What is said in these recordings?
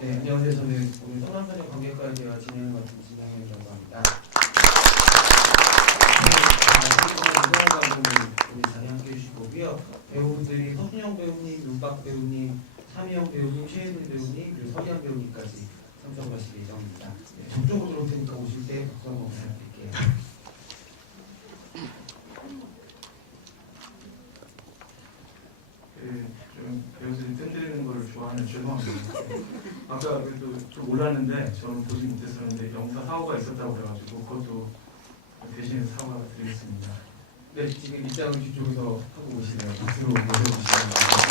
네, 안녕하세요. 저는 오늘 떠남소녀 관객과에 대화 진행을 맡은 진영이라고 합니다. 유성원 감독님 우리 자리에 함께 해주실 거고요. 배우분들이 서준영 배우님, 윤박 배우님, 차미영 배우님, 최혜민 배우님, 그리고 서리안 배우님까지 참석하실 예정입니다. 네, 저쪽으로 들어올 테니까 오실 때 박수 한번 부탁드릴게요. 좀 배우들이 뜬드리는 걸 좋아하는 죄송합니다. 아까 그래도 좀 몰랐는데 저는 보지 못했었는데 영사 사고가 있었다고 그래가지고 그것도 대신해서 사과드리겠습니다. 네, 지금 입장을 뒤쪽에서 하고 오시네요. 박수로 모셔주시면 감사합니다.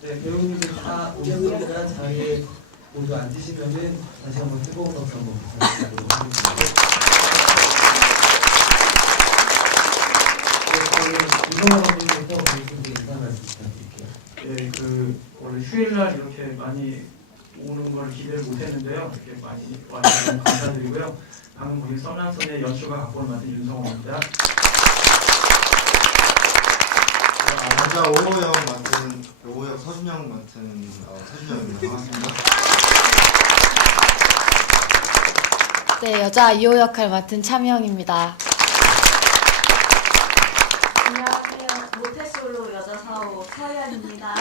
네, 배우님들 다 오셨습니다. 자리에 모두 앉으시면은 다시 한번 뜨거운 박수 한번 부탁드리도록 하겠습니다. 네, 저희 유성원 감독님부터 배우분들 인사 말씀 부탁드릴게요. 네, 원래 휴일날 이렇게 많이 오는 걸 기대를 못했는데요. 이렇게 많이 와주셔서 너무 감사드리고요. 방금 우리 떠남소녀의 연출과 각본을 맡은 윤성원입니다. 남자 5호역 맡은 5호역 서준영 맡은 서준영입니다. 반갑습니다. 네, 여자 2호 역할 맡은 차미영입니다. 안녕하세요. 모태솔로 여자 4호 서연입니다.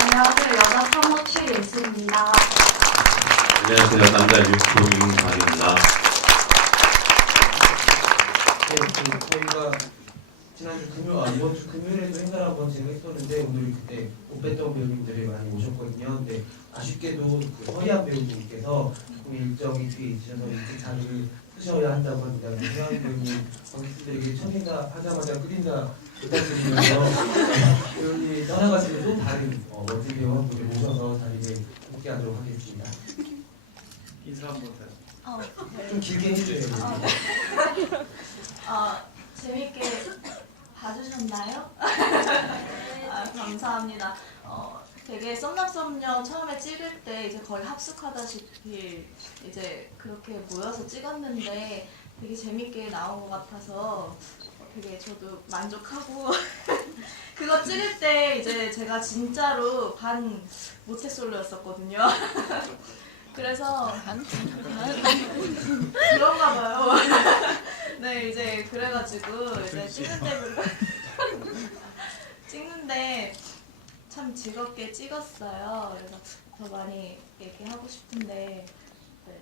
안녕하세요. 여자 3호 최예수입니다. 안녕하세요. 남자 6호 임광입니다. 네, 저희가 지난주 이번 주 금요일에도 행사를 한번 진행했었는데 오늘 그때 못 뵀던 배우님들이 많이 오셨거든요. 근데 아쉽게도 그 서리안 배우님께서 조금 일정이 뒤에 있으셔서 일찍 자리를 쓰셔야 한다고 합니다. 서리안 배우님 관객들에게 첫 행사 하자마자 끓인다 부탁드리면서 배우님이 떠나가시면 또 다른 멋진 배우분들 모셔서 자리를 함께하도록 하겠습니다. 인사 한번 해주세요. 좀 길게 해주세요. 재밌게 봐주셨나요? 감사합니다. 되게 썸남썸녀 처음에 찍을 때 이제 거의 합숙하다시피 이제 그렇게 모여서 찍었는데 되게 재밌게 나온 것 같아서 되게 저도 만족하고 그거 찍을 때 이제 제가 진짜로 반 모태솔로였었거든요. 그래서 그런가 봐요. 네, 이제 그래가지고 이제 찍는데 참 즐겁게 찍었어요. 그래서 더 많이 얘기하고 싶은데 네,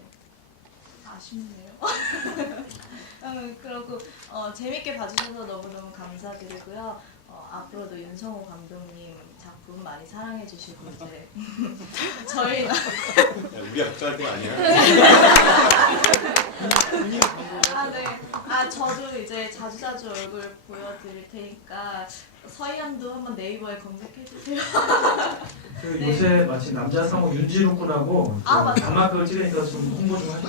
아쉽네요. 그리고 재밌게 봐주셔서 너무너무 감사드리고요. 앞으로도 윤성호 감독님 작품 많이 사랑해 주시고 이제 저희 우리 약속할 때가 아니야. 네. 저도 이제 자주자주 얼굴 보여드릴 테니까 서희연도 한번 네이버에 검색해 주세요. 네. 요새 마침 남자 상호 윤지루 군하고 단막극을 찍으니까 좀 홍보 좀 하시죠.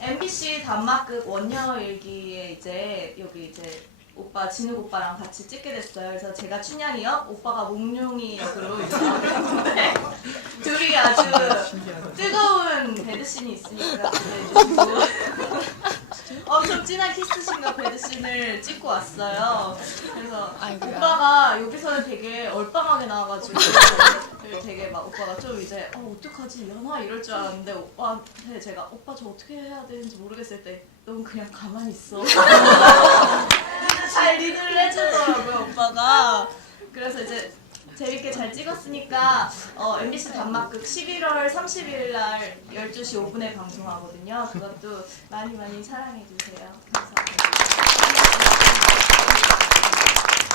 MBC 단막극 원녀일기에 이제 여기 이제 오빠 진욱 오빠랑 같이 찍게 됐어요. 그래서 제가 춘향이 역, 오빠가 몽룡이 역으로 이제 나왔는데 둘이 아주 뜨거운 배드씬이 있으니까 기대해주시고 엄청 진한 키스씬과 배드씬을 찍고 왔어요. 그래서 아이고야. 오빠가 여기서는 되게 얼빵하게 나와가지고 되게 막 오빠가 좀 이제 어떡하지 연하 이럴 줄 알았는데 오빠한테 제가 오빠 저 어떻게 해야 되는지 모르겠을 때 넌 그냥 가만히 있어. 잘 리드를 해주더라고요 오빠가. 그래서 이제 재밌게 잘 찍었으니까 MBC 단막극 11월 30일 날 12시 5분에 방송하거든요. 그것도 많이 많이 사랑해주세요. 감사합니다.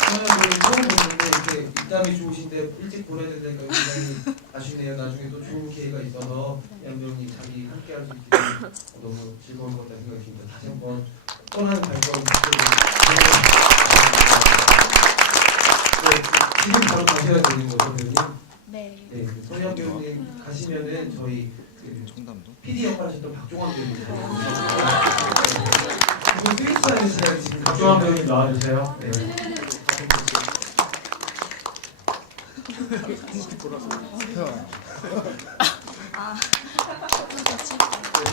저는 처음 보는데 이렇게 입담이 좋으신데 일찍 보내야 된다니까 굉장히 아쉽네요. 나중에 또 좋은 기회가 있어서 양배우님 자기 함께할 수 있으면 너무 즐거울 것 같다는 생각이 듭니다. 다시 한번 떠나는 발걸음 지금 바로 가셔야 되는 거죠, 배우님? 네. 네, 그 손혜원 배우님 가시면은 저희 그 청담도. PD 역할 하셨던 박종환 배우님 지금 스위치하는 시간이 지금 박종환 배우님 나와주세요. 네.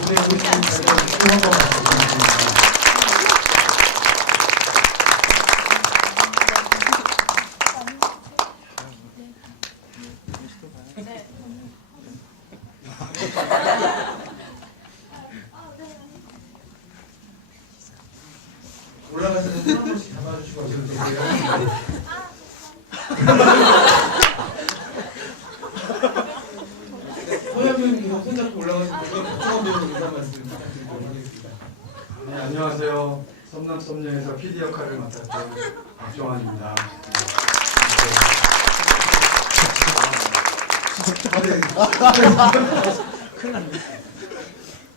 무대 보시는 장면 한번 말씀드리겠습니다. 올라가서 손한 번씩 잡아주시고 어쩌면 되세요. 소연 배우님 손 잡고 올라가시면 박정원 배우님 인사 말씀 부탁드리도록 하겠습니다. 네, 안녕하세요. 썸남썸녀에서 PD 역할을 맡았던 박종환입니다.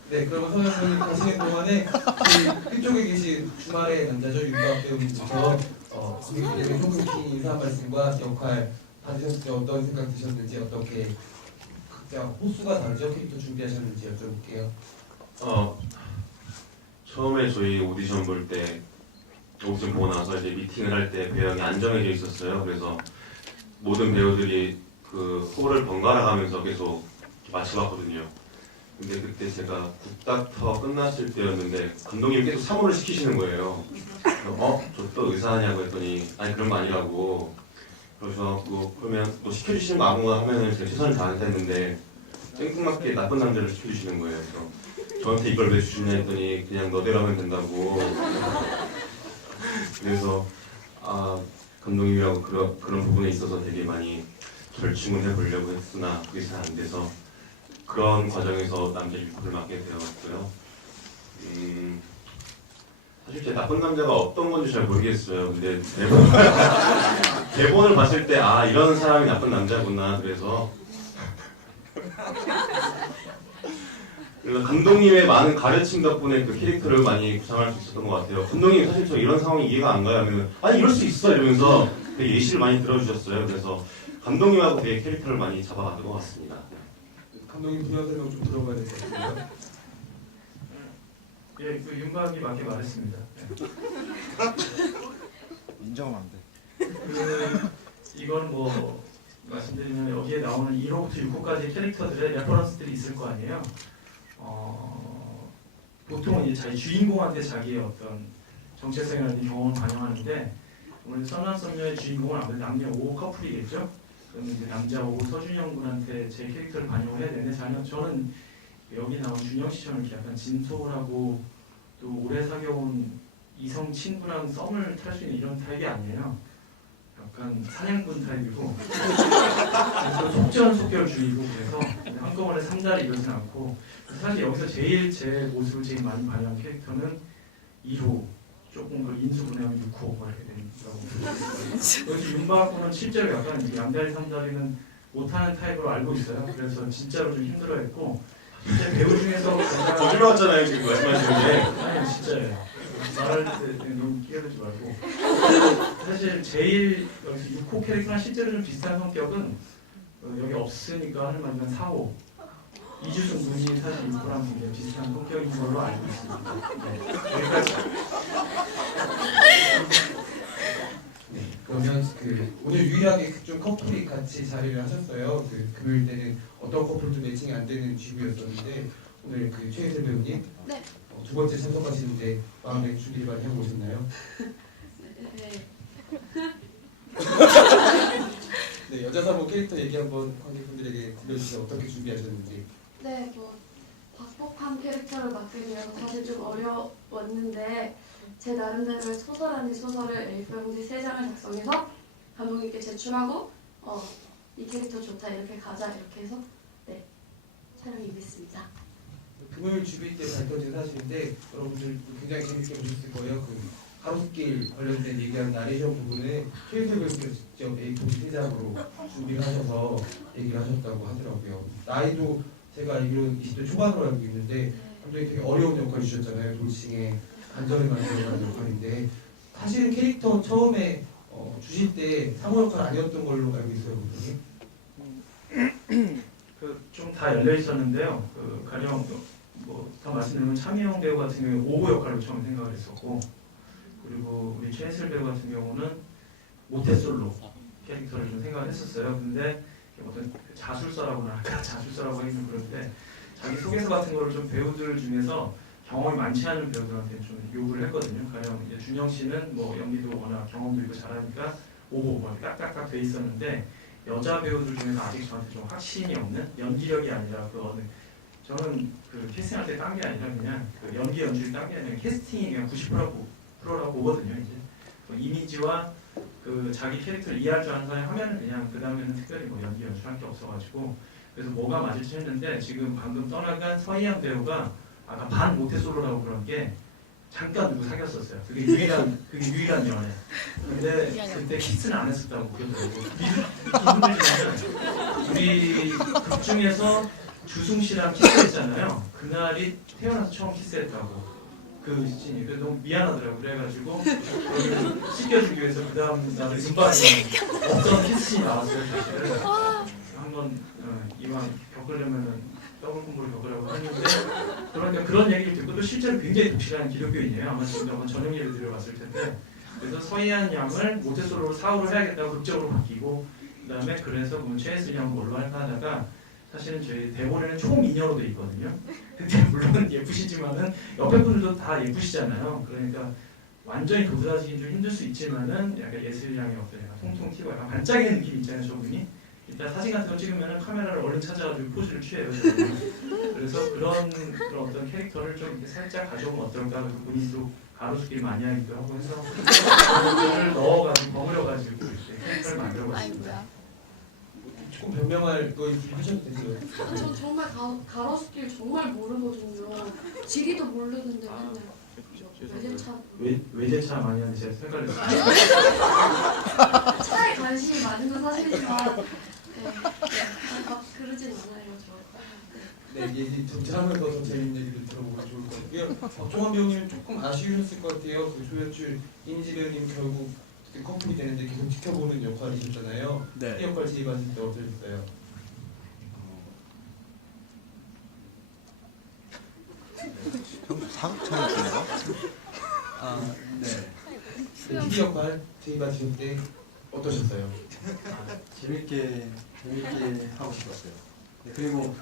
네, 그럼 소연 배우님 가시는 동안에 그쪽에 계신 주말의 남자죠 윤박 배우님부터 소금키 인사 말씀과 역할 받으셨을 때 어떤 생각 드셨는지 어떻게 각자 호수가 다르죠? 캐릭터 준비하셨는지 여쭤볼게요. 처음에 저희 오디션 볼 때 오디션 보고 나서 이제 미팅을 할 때 배역이 안 정해져 있었어요. 그래서 모든 배우들이 그 호를 번갈아 가면서 계속 맞춰봤거든요. 근데 그때 제가 굿닥터 끝났을 때였는데 감독님이 계속 사무를 시키시는 거예요. 저 또 의사하냐고 했더니 아니 그런 거 아니라고. 그래서 그러면 또 시켜주시는 거 아무거나 하면은 제가 최선을 다하겠다 했는데 땡뚱맞게 나쁜 남자를 시켜주시는 거예요. 그래서 저한테 이걸 왜 주시냐 했더니 그냥 너대로 하면 된다고. 그래서 감독님이라고 그런 부분에 있어서 되게 많이 절충을 해보려고 했으나 그게 잘 안 돼서 그런 과정에서 남자 역할을 맡게 되었고요. 사실 제 나쁜 남자가 어떤 건지 잘 모르겠어요. 근데 대본을 봤을 때 이런 사람이 나쁜 남자구나. 그래서 감독님의 많은 가르침 덕분에 그 캐릭터를 많이 구상할 수 있었던 것 같아요. 감독님 사실 저 이런 상황이 이해가 안 가요 하면 아니 이럴 수 있어 이러면서 되게 예시를 많이 들어주셨어요. 그래서 감독님하고 되게 캐릭터를 많이 잡아가는 것 같습니다. 감독님 부연 설명 좀 들어봐야 될 것 같습니다. 예, 그 윤박이 맞게 말했습니다. 인정하면 안 돼. 이건 뭐 말씀드리면 여기에 나오는 1호부터 6호까지 캐릭터들의 레퍼런스들이 있을 거 아니에요. 보통은 이제 자기 주인공한테 자기의 어떤 정체성이라든지 경험을 반영하는데 오늘 썸남썸녀의 주인공은 아무래도 남녀 5호 커플이겠죠. 그러면 이제 남자 5호 서준영 군한테 제 캐릭터를 반영을 해야 되는데 저는 여기 나온 준영 씨처럼 이렇게 약간 진솔하고 또 오래 사귀어온 이성 친구랑 썸을 탈 수 있는 이런 타입이 아니에요. 약간 사냥꾼 타입이고 그래서 속전속결주의고 그래서 한꺼번에 3자를 이루진 않고 사실 여기서 제일 제 모습을 제일 많이 반영한 캐릭터는 2호 조금 그 인수분해하면 6호 이렇게 된다고 여기서 윤박군은 실제로 약간 양다리 3다리는 못하는 타입으로 알고 있어요. 그래서 진짜로 좀 힘들어했고 실제 배우 중에서 가장 거짓말 같잖아요 지금 말씀하시는 게. 아니 진짜예요. 말할 때 너무 끼어들지 말고 사실 제일 여기서 6호 캐릭터랑 실제로 좀 비슷한 성격은 여기 없으니까 하는 말이면 4호 이주승 군이 사실 6호랑 굉장히 비슷한 성격인 걸로 알고 있습니다. 네, 여기까지. 네, 그러면 오늘 유일하게 좀 커플이 같이 자리를 하셨어요. 금요일 때는 어떤 커플도 매칭이 안 되는 지구였었는데 오늘 최혜슬 배우님 네. 두 번째 참석하시는데 마음의 준비를 많이 하고 오셨나요? 네. 네, 여자사모 캐릭터 얘기 한번 관객분들에게 들려주세요. 어떻게 준비하셨는지. 네, 박복한 캐릭터를 맡게 되어서 사실 좀 어려웠는데 제 나름대로의 소설 아닌 소설을 A4용지 3장을 작성해서 감독님께 제출하고 이 캐릭터 좋다 이렇게 가자 이렇게 해서 촬영이 임했습니다. 금요일 주비 때 밝혀진 사실인데 여러분들 굉장히 재밌게 보셨을 거예요. 가로수길 관련된 얘기한 나레이션 부분에 최혜슬 배우께서 직접 A4 3장으로 준비를 하셔서 얘기를 하셨다고 하더라고요. 나이도 제가 알기로는 20대 초반으로 알고 있는데 감독이 되게 어려운 역할을 주셨잖아요. 돌싱의 간절을 만들어가는 역할인데 사실은 캐릭터 처음에 주실 때 상호 역할 아니었던 걸로 알고 있어요, 보통이. 좀 다 열려 있었는데요. 가령 더 말씀드리면 차미영 배우 같은 경우에 5호 역할로 처음 생각을 했었고, 그리고 우리 최혜슬 배우 같은 경우는 모태솔로 캐릭터를 좀 생각을 했었어요. 근데 어떤 자술서라고나 할까, 자술서라고 하기는 그런데 자기 소개서 같은 거를 좀 배우들 중에서 경험이 많지 않은 배우들한테 좀 요구를 했거든요. 가령 이제 준영 씨는 뭐 연기도 워낙 경험도 있고 잘하니까 5호 뭐 깍깍깍 돼 있었는데, 여자 배우들 중에서 아직 저한테 좀 확신이 없는, 연기력이 아니라 저는 캐스팅할 때 딴 게 아니라 그냥 연기 연출이 딴 게 아니라 캐스팅이 그냥 90%라고 보거든요. 이제 이미지와 자기 캐릭터를 이해할 줄 아는 사람이 하면은 그냥 그 다음에는 특별히 뭐 연기 연출할 게 없어가지고, 그래서 뭐가 맞을지 했는데, 지금 방금 떠나간 서희양 배우가 아까 반 모태솔로라고 그런 게 잠깐 누구 사귀었었어요. 그게 유일한 연애. 근데 그때 키스는 안 했었다고 그러더라고요. 이분들은 우리 극 중에서 주승 씨랑 키스했잖아요. 그날이 태어나서 처음 키스했다고. 그 씬이. 그래서 너무 미안하더라고요. 그래가지고 거기를 씻겨주기 위해서 그 다음 날에 금방에 없던 키스씬이 나왔어요. 사실은. 한번 이왕 겪으려면은 더블 공부를 겪으려고 하는데, 그러니까 그런 얘기를 듣고 또 실제로 굉장히 독실한 기독교인이에요. 아마 지금 한번 저녁 예를 들어봤을 텐데, 그래서 서희안 양을 모태솔로로 사후로 해야겠다고 극적으로 바뀌고, 그다음에 그래서 그러면 최혜슬 양은 뭘로 할까 하다가, 사실은 저희 대본에는 총미녀로 돼 있거든요. 근데 물론 예쁘시지만은 옆에 분들도 다 예쁘시잖아요. 그러니까 완전히 도드라지긴 좀 힘들 수 있지만은 약간 예슬 양의 어떤 약간 통통 튀고 약간 반짝이는 느낌 있잖아요, 저분이. 일단 사진 같은 거 찍으면은 카메라를 얼른 찾아가지고 포즈를 취해요. 그래서 그런 어떤 캐릭터를 좀 이렇게 살짝 가져오면 어떨까. 그래서 본인도 가로수길 많이 하기도 하고 해서 그런 것들을 넣어가지고 버무려가지고 이렇게 캐릭터를 만들어봤습니다. 조금 변명할 거 하셔도 되세요. 저 정말 가로수길 정말 모르거든요. 지리도 모르는데 맨날 외제차. 외제차 많이 하는데 제가 헷갈렸어요. 차에 관심이 많은 건 사실이지만 막 그러진 않아요. 저. 네, 이제 전체하면서 더 재밌는 얘기를 들어보면 좋을 것 같고요. 박종환 배우님은 조금 아쉬우셨을 것 같아요. 조연출 이미지 배우님 결국 커플이 되는데 계속 지켜보는 역할이셨잖아요. 네. 이 역할 제의받을 때 어떠셨어요? 사극처럼 보내요? 네. PD 역할 제의받으실 때 어떠셨어요? 재밌게 하고 싶었어요. 네, 그리고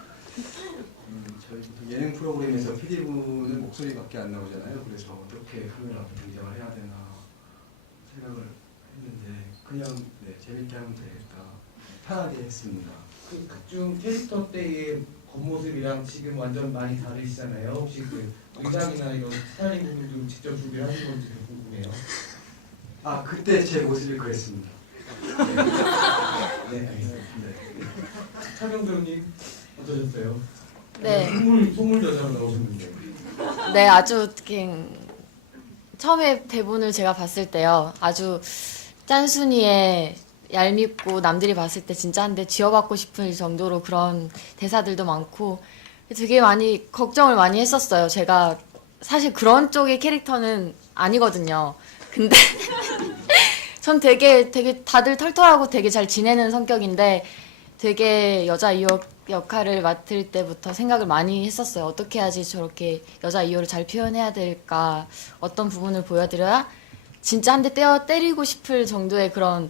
저희 보통 예능 프로그램에서 PD분은 목소리밖에 안 나오잖아요. 그래서 어떻게 카메라 앞에 등장을 해야 되나 생각을 했는데 그냥 재밌게 하면 되겠다. 편하게 했습니다. 그 각종 캐릭터 때의 겉모습이랑 지금 완전 많이 다르시잖아요. 혹시 그 의상이나 이런 스타일링 부분도 직접 준비를 하신 건지 궁금해요. 아, 그때 제 모습이 그랬습니다. 네, 알겠습니다. 차명 배우님 어떠셨어요? 네. 속물 여자로 나오셨는데. 네, 아주 처음에 대본을 제가 봤을 때요. 아주 짠순이에 얄밉고 남들이 봤을 때 진짜 한 대 쥐어받고 싶을 정도로 그런 대사들도 많고 되게 많이 걱정을 많이 했었어요. 제가 사실 그런 쪽의 캐릭터는 아니거든요. 근데 전 되게 다들 털털하고 되게 잘 지내는 성격인데 되게 여자 이호 역할을 맡을 때부터 생각을 많이 했었어요. 어떻게 해야지 저렇게 여자 이호를 잘 표현해야 될까, 어떤 부분을 보여드려야 진짜 한 대 때리고 싶을 정도의 그런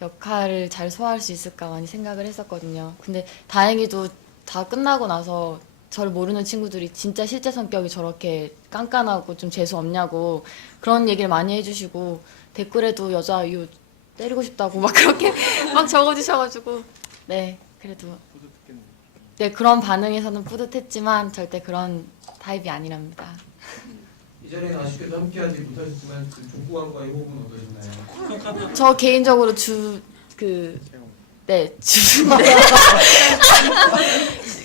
역할을 잘 소화할 수 있을까 많이 생각을 했었거든요. 근데 다행히도 다 끝나고 나서 저를 모르는 친구들이 진짜 실제 성격이 저렇게 깐깐하고 좀 재수 없냐고 그런 얘기를 많이 해주시고 댓글에도 여자 이호 때리고 싶다고 막 그렇게 막 적어주셔가지고 네, 그래도 네, 그런 반응에서는 뿌듯했지만 절대 그런 타입이 아니랍니다. 이전에는 아쉽게도 함께하지 못하셨지만 그 족구왕과의 호흡은 어떠셨나요? 저 개인적으로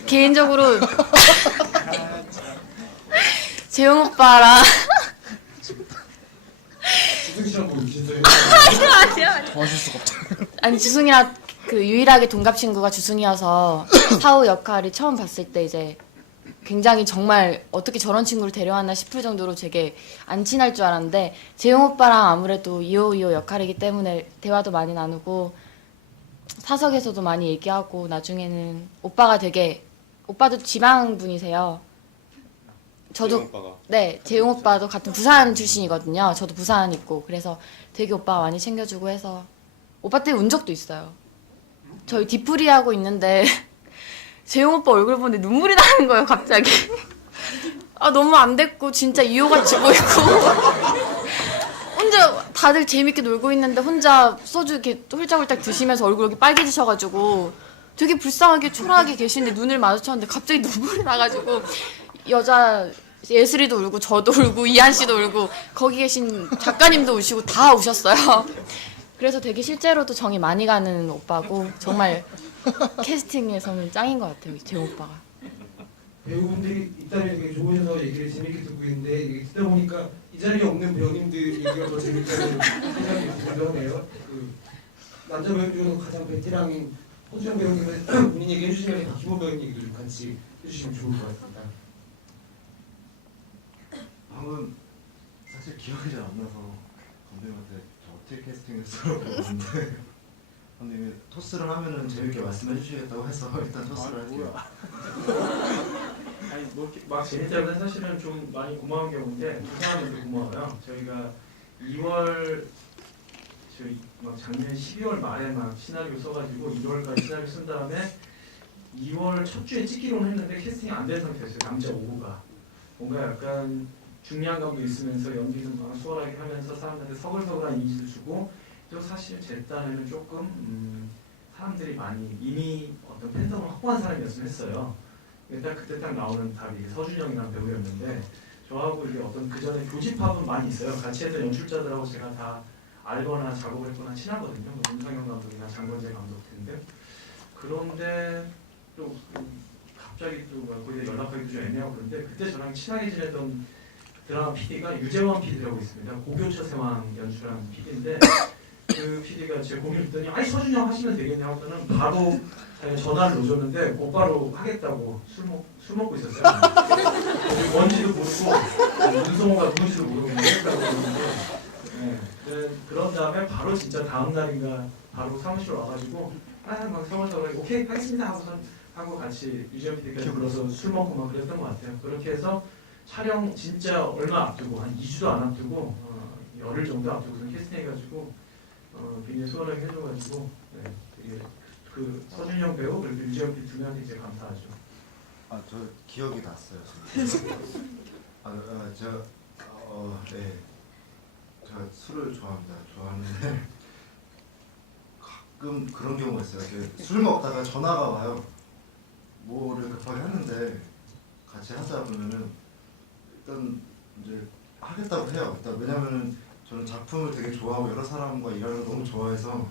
개인적으로 재용 오빠랑 주승 씨랑 뭐 있었어요? 도와줄 수가 없죠. 아니 주승이랑 그 유일하게 동갑 친구가 주승이어서 사우 역할이 처음 봤을 때 이제 굉장히 정말 어떻게 저런 친구를 데려왔나 싶을 정도로 되게 안 친할 줄 알았는데 재용 오빠랑 아무래도 2호 역할이기 때문에 대화도 많이 나누고 사석에서도 많이 얘기하고 나중에는 오빠도 지방 분이세요. 저도 오빠가 네, 재용 오빠도 같은 부산 출신이거든요. 저도 부산 있고 그래서 되게 오빠가 많이 챙겨주고 해서 오빠 때문에 운 적도 있어요. 저희 뒤풀이 하고 있는데 재용 오빠 얼굴 보는데 눈물이 나는 거예요, 갑자기. 아, 너무 안 됐고 진짜 이호같이 보이고 혼자 다들 재밌게 놀고 있는데 혼자 소주 이렇게 홀짝홀짝 드시면서 얼굴 이렇게 빨개지셔가지고 되게 불쌍하게 초라하게 계시는데 눈을 마주쳤는데 갑자기 눈물이 나가지고 여자 예슬이도 울고 저도 울고 이한 씨도 울고 거기 계신 작가님도 우시고 다 우셨어요. 그래서 되게 실제로도 정이 많이 가는 오빠고 정말 캐스팅에서는 짱인 것 같아요, 재용 오빠가. 배우분들이 입담이 되게 좋으셔서 얘기를 재밌게 듣고 있는데 이게 듣다 보니까 이 자리에 없는 배우님들 얘기가 더 재밌다는 생각이 들기도 하네요. 그 남자 배우 중에서 가장 베테랑인 호주영 배우님은 본인 얘기 해주시면 박희본 배우님 얘기도 좀 같이 해주시면 좋을 것 같습니다. 방금 사실 기억이 잘 안 나서 감독님한테 저 어떻게 캐스팅했어라고 물었는데 감독님이 토스를 하면은 재밌게 말씀해 주시겠다고 해서 일단 토스를 할게요. 아니 막 재밌다면 사실은 좀 많이 고마운 경우인데 두 사람들도 고마워요. 저희가 2월 저희 막 작년 12월 말에 막 시나리오 써가지고 1월까지 시나리오 쓴 다음에 2월 첫 주에 찍기로는 했는데 캐스팅이 안 된 상태였어요. 남자 5호가 뭔가 약간 중량감도 있으면서 연기도 막 수월하게 하면서 사람들한테 서글서글한 이미지도 주고 또 사실 제 딴에는 조금 사람들이 많이 이미 어떤 팬덤을 확보한 사람이었으면 했어요. 일단 그때 딱 나오는 답이 서준영이라는 배우였는데 저하고 이게 어떤 그 전에 교집합은 많이 있어요. 같이 했던 연출자들하고 제가 다 알거나 작업을 했거나 친하거든요. 뭐 문상영 감독이나 장건재 감독 등등. 그런데 또 갑자기 또 거기에 연락하기도 좀 애매하고 그런데 그때 저랑 친하게 지냈던 드라마 PD가 유재원 PD라고 있습니다. 고교처 세왕 연출한 PD인데 그 PD가 제 고민을 듣더니 아니 서준영 하시면 되겠냐 하고서는 바로 전화를 놓으셨는데 곧바로 하겠다고 술 먹고 있었어요. 뭔지도 모르고 문성호가 누군지도 모르고 그냥 하겠다고 그러는데 그런 다음에 바로 진짜 다음 날인가 바로 사무실로 와가지고 막 서울서울 오케이 하겠습니다 하고선 하고 같이 유재원 PD까지 불러서 술 먹고 막 그랬던 것 같아요. 그렇게 해서 촬영 진짜 얼마 앞두고 한 2주도 안 앞두고 열흘 정도 앞두고서 캐스팅해가지고 굉장히 수월하게 해줘가지고 되게 그 서준영 배우 그리고 유재현 PD 두 명한테 이제 감사하죠. 아 저 기억이 났어요. 네. 제가 술을 좋아합니다. 좋아하는데 가끔 그런 경우가 있어요. 이렇게 술 먹다가 전화가 와요. 뭐를 급하게 하는데 같이 하자 그러면은 일단 이제 하겠다고 해요. 일단 왜냐면은 저는 작품을 되게 좋아하고 여러 사람과 일하는 걸 너무 좋아해서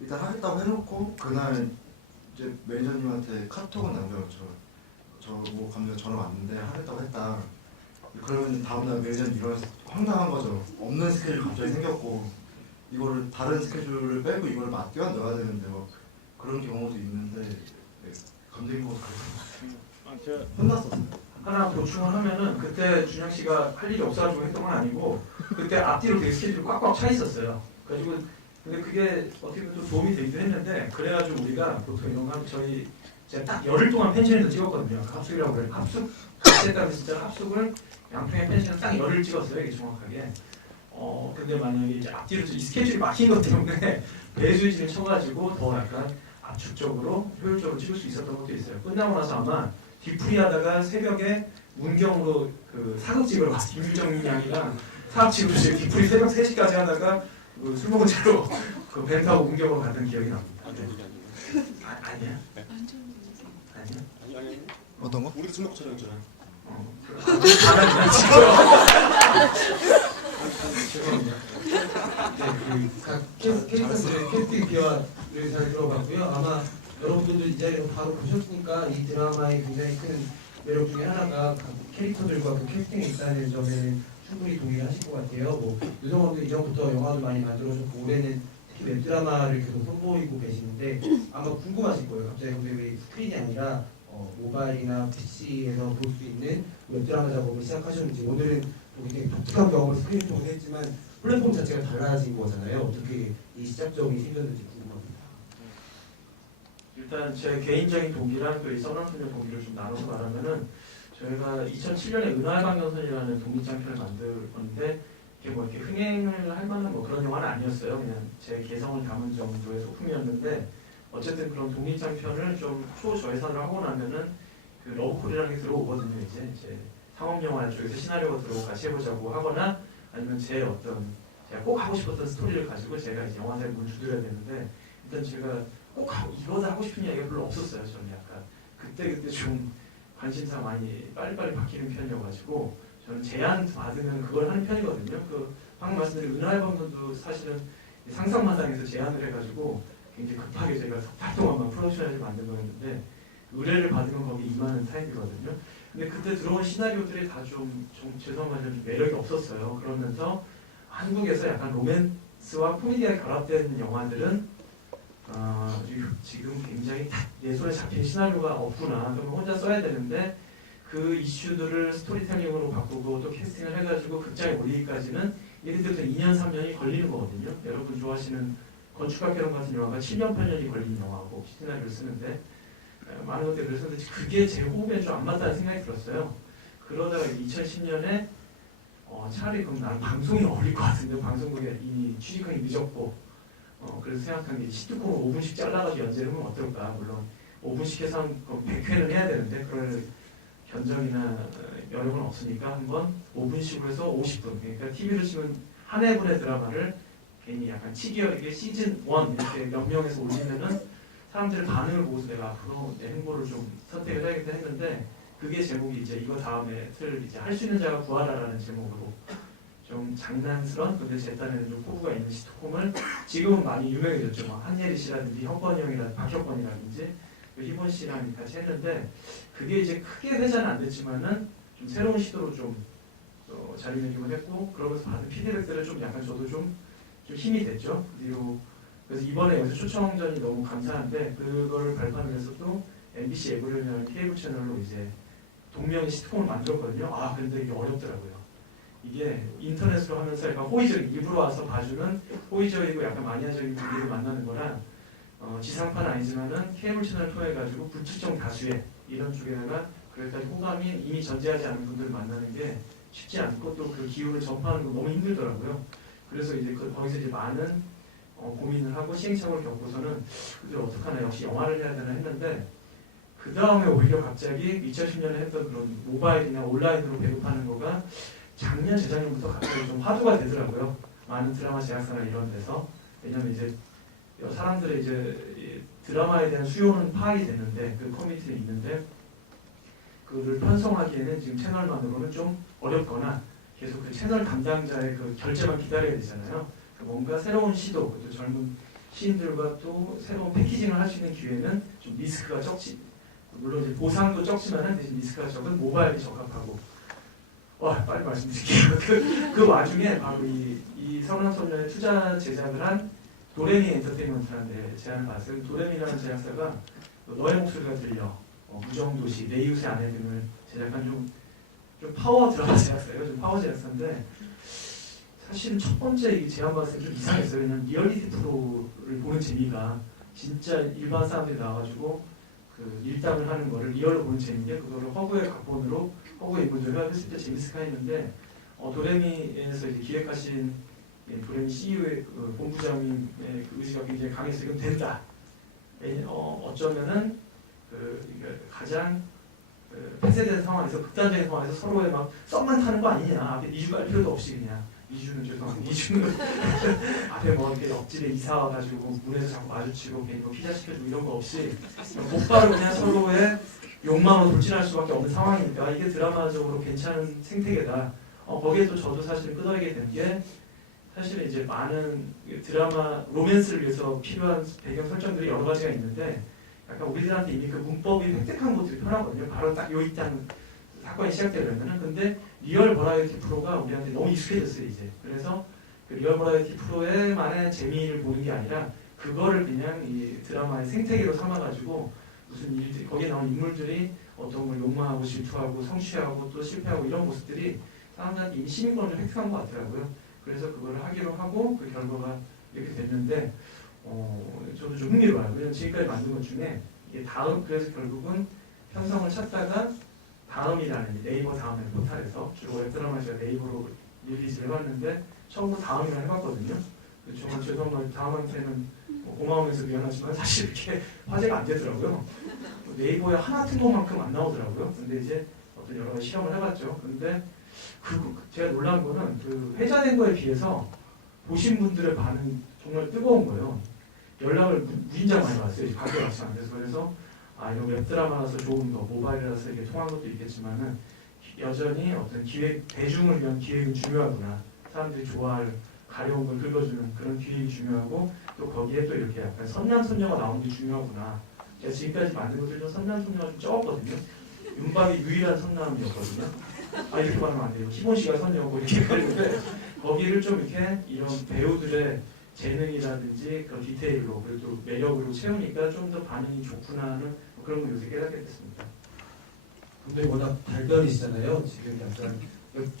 일단 하겠다고 해놓고 그날 이제 매니저님한테 카톡은 남겨놓죠. 저뭐 감독님 전화 왔는데 하겠다고 했다. 그러면 다음날 매니저님 일어나서 황당한 거죠. 없는 스케줄이 갑자기 생겼고 이거를 다른 스케줄을 빼고 이걸 맞춰 넣어야 되는데 뭐 그런 경우도 있는데 감독님 보고 그래서 혼났었어요. 하나 보충을 하면은 그때 준영 씨가 할 일이 없어가지고 했던 건 아니고 그때 앞뒤로 되게 스케줄이 꽉꽉 차 있었어요. 그래가지고 근데 그게 어떻게 보면 좀 도움이 되기도 했는데 그래가지고 우리가 보통 이런 거 하면 저희 제가 딱 열흘 동안 펜션에서 찍었거든요. 합숙이라고 그래요. 합숙 같이 했다면 진짜 합숙을 양평의 펜션에서 딱 열흘 찍었어요. 이게 정확하게. 근데 만약에 이제 앞뒤로 이 스케줄이 막힌 것 때문에 배수진을 쳐가지고 더 약간 압축적으로 효율적으로 찍을 수 있었던 것도 있어요. 끝나고 나서 아마 뒤풀이하다가 새벽에 문경으로 그 사극집을 와서 김유정 양이랑 사극집으로 뒤풀이 새벽 3시까지 하다가 그 술 먹은 채로 그 배 타고 문경으로 갔던 기억이 납니다. 아니야? 아니야? 어떤 거? 우리도 술 먹고 촬영했잖아. 잘한다 죄송합니다. 네, 각 캐릭터들의 캐스팅 비화를 잘 들어봤고요. 아마 여러분들도 이 자리에서 바로 보셨으니까 이 드라마의 굉장히 큰 매력 중에 하나가 각 캐릭터들과 그 캐스팅에 있다는 점에는 충분히 동의를 하실 것 같아요. 뭐 유성원도 이전부터 영화도 많이 만들어줬고 올해는 특히 웹드라마를 계속 선보이고 계시는데 아마 궁금하실 거예요. 갑자기 근데 왜 스크린이 아니라 모바일이나 PC에서 볼 수 있는 웹드라마 작업을 시작하셨는지, 오늘은 또 굉장히 독특한 경험을 스크린 통해서 했지만 플랫폼 자체가 달라진 거잖아요. 어떻게 이 시작점이 생겼는지 궁금합니다. 일단 제 개인적인 동기랑 또 이 썬언소녀 동기를 좀 나눠서 말하면은, 저희가 2007년에 은하의방전선이라는 독립장편을 만들었는데 이게 뭐 이렇게 흥행을 할 만한 뭐 그런 영화는 아니었어요. 그냥 제 개성을 담은 정도의 소품이었는데, 어쨌든 그런 독립장편을 좀 초저예산으로 하고 나면은 그 러브콜이라는 게 들어오거든요. 이제 상업 영화 쪽에서 시나리오가 들어오고 같이 해보자고 하거나, 아니면 제 어떤 제가 꼭 하고 싶었던 스토리를 가지고 제가 이제 영화사에 문을 두드려야 되는데, 일단 제가 꼭 이거다 하고 싶은 이야기가 별로 없었어요. 저는 약간 그때 좀 관심사 많이 빨리빨리 바뀌는 편이어가지고, 저는 제안 받으면 그걸 하는 편이거든요. 그 방금 말씀드린 은하의방전도 사실은 상상마당에서 제안을 해가지고 굉장히 급하게 제가 석 달 동안만 프로덕션을 만든 거였는데, 의뢰를 받으면 거기 임하는 타입이거든요. 근데 그때 들어온 시나리오들이 다 좀 죄송하지만 좀 매력이 없었어요. 그러면서 한국에서 약간 로맨스와 코미디가 결합된 영화들은 지금 굉장히 내 손에 잡힌 시나리오가 없구나, 그럼 혼자 써야 되는데, 그 이슈들을 스토리텔링으로 바꾸고 또 캐스팅을 해가지고 극장에 올리기까지는 예를 들어서 2년 3년이 걸리는 거거든요. 여러분 좋아하시는 건축학개론 같은 영화가 7년 8년이 걸리는 영화고 시나리오를 쓰는데, 많은 것들이 그래서 그게 제 호흡에 좀 안 맞다는 생각이 들었어요. 그러다가 2010년에 차라리 그럼 나는 방송이 어울릴 것 같은데, 방송국에 이미 취직하기 늦었고, 그래서 생각한 게 시트콤을 5분씩 잘라가지고 연재를 하면 어떨까. 물론 5분씩 해서 한 100회는 해야 되는데 그럴 견적이나 여력은 없으니까 한번 5분씩으로 해서 50분, 그러니까 TV로 치면 한 회분의 드라마를 괜히 약간 치기어리게 시즌 1 이렇게 몇 명에서 올리면은 사람들의 반응을 보고서 내가 앞으로 내 행보를 좀 선택을 해야겠다 했는데, 그게 제목이 이제 이거 다음에 이제 할 수 있는 자가 구하라라는 제목으로 좀 장난스러운, 근데 제 딴에는 좀 포부가 있는 시트콤을 지금은 많이 유명해졌죠. 막 한예리 씨라든지 혁건이 형이라든지 박혁건이라든지 희본 씨랑 같이 했는데, 그게 이제 크게 회자는 안 됐지만은 좀 새로운 시도로 좀 자리매김을 했고, 그러면서 받은 피드백들을 좀 약간 저도 좀 힘이 됐죠. 그래서 이번에 여기서 초청전이 너무 감사한데, 그걸 발판으로 또 MBC 에브리온이라는 케이블 채널로 이제 동명의 시트콤을 만들었거든요. 근데 이게 어렵더라고요. 이게 인터넷으로 하면서 약간 호의적인, 일부러 와서 봐주는 호의적이고 약간 마니아적인 분들을 만나는 거랑, 지상파는 아니지만은 케이블 채널을 통해 가지고 불특정 다수의 이런 쪽에다가 그럴까지 호감이 이미 전제하지 않은 분들을 만나는 게 쉽지 않고, 또 그 기후를 전파하는 거 너무 힘들더라고요. 그래서 이제 거기서 이제 많은 고민을 하고 시행착오를 겪고서는 그들 어떡하나, 역시 영화를 해야 되나 했는데, 그 다음에 오히려 갑자기 2010년에 했던 그런 모바일이나 온라인으로 배급하는 거가 작년, 재작년부터 갑자기 좀 화두가 되더라고요. 많은 드라마 제작사나 이런 데서. 왜냐면 이제 사람들의 이제 드라마에 대한 수요는 파악이 됐는데, 그 커뮤니티에 있는데, 그를 편성하기에는 지금 채널만으로는 좀 어렵거나 계속 그 채널 담당자의 그 결제만 기다려야 되잖아요. 뭔가 새로운 시도, 또 젊은 시인들과 또 새로운 패키징을 할 수 있는 기회는 좀 리스크가 적지. 물론 이제 보상도 적지만 대신 리스크가 적은 모바일이 적합하고. 빨리 말씀드릴게요. 그 와중에 바로 이 선왕소녀의 투자 제작을 한 도레미 엔터테인먼트라는 데 제안을 받았어요. 도레미라는 제작사가 너의 목소리가 들려, 무정도시, 내 이웃의 아내 등을 제작한 좀 파워 드라마 제작사예요. 좀 파워 제작사인데, 사실은 첫 번째 이 제안 받았을 때 좀 이상했어요. 왜냐면 리얼리티 프로를 보는 재미가, 진짜 일반 사람들이 나와가지고 그 일당을 하는 거를 리얼로 보는 재미인데, 그거를 허구의 각본으로 허구의 인물들과 했을 때 재밌을까 했는데, 도레미에서 이제 기획하신 도레미 CEO의 그 본부장님의 그 의지가 굉장히 강해서 이건 된다. 어쩌면은 가장 폐쇄된 상황에서, 극단적인 상황에서 서로의 막 썸만 타는 거 아니냐. 앞에 2주 갈 필요도 없이 그냥 2주는 죄송합니다. 2주는 앞에 뭐 이렇게 옆집에 이사 와가지고 문에서 자꾸 마주치고 괜히 뭐 피자 시켜주고 이런 거 없이 곧바로 그냥 서로의 욕망으로 돌진할 수밖에 없는 상황이니까 이게 드라마적으로 괜찮은 생태계다. 거기에 또 저도 사실 끄덕이게 된 게, 사실은 이제 많은 드라마 로맨스를 위해서 필요한 배경 설정들이 여러 가지가 있는데, 약간 우리들한테 이미 그 문법이 획득한 것들이 편하거든요. 바로 딱 요이땅 사건이 시작되려면은. 근데 리얼 버라이어티 프로가 우리한테 너무 익숙해졌어요 이제. 그래서 그 리얼 버라이어티 프로에만의 재미를 보는 게 아니라 그거를 그냥 이 드라마의 생태계로 삼아가지고 무슨 일들이 거기에 나온 인물들이 어떤 걸 욕망하고 질투하고 성취하고 또 실패하고 이런 모습들이 사람들한테 이미 시민권을 획득한 것 같더라고요. 그래서 그걸 하기로 하고 그 결과가 이렇게 됐는데 저도 좀 흥미로워요. 왜냐면 지금까지 만든 것 중에 이게 다음 그래서 결국은 편성을 찾다가 다음이라는 네이버 다음의 포탈에서 주로 웹드라마 제가 네이버로 릴리즈를 해봤는데 처음부터 다음이라 해봤거든요. 정말 죄송한 다음한테는 고마우면서 미안하지만 사실 이렇게 화제가 안 되더라고요. 네이버에 하나 튼것만큼 안 나오더라고요. 근데 이제 어떤 여러 가지 실험을 해봤죠. 근데 제가 놀란 거는 그 회자된 거에 비해서 보신 분들의 반응이 정말 뜨거운 거예요. 연락을 무진장 많이 받았어요. 관계 같이 안 돼서. 그래서 이런 웹드라마라서 조금 더 모바일이라서 이렇게 통한 것도 있겠지만은 여전히 어떤 기획, 대중을 위한 기획은 중요하구나. 사람들이 좋아할 가려운 걸 긁어주는 그런 기획이 중요하고 또 거기에 또 이렇게 약간 선남선녀가 나오는 게 중요하구나. 제가 지금까지 만든 것들 중 선남선녀가 좀 적었거든요. 윤박이 유일한 선남이었거든요. 이렇게 말하면 안 돼요. 기본 씨가 선녀고 이렇게 하는데 거기를 좀 이렇게 이런 배우들의 재능이라든지 그런 디테일로 그리고 매력으로 채우니까 좀 더 반응이 좋구나는 그런 걸 요새 깨닫게 됐습니다. 근데 워낙 발견이시잖아요. 지금 약간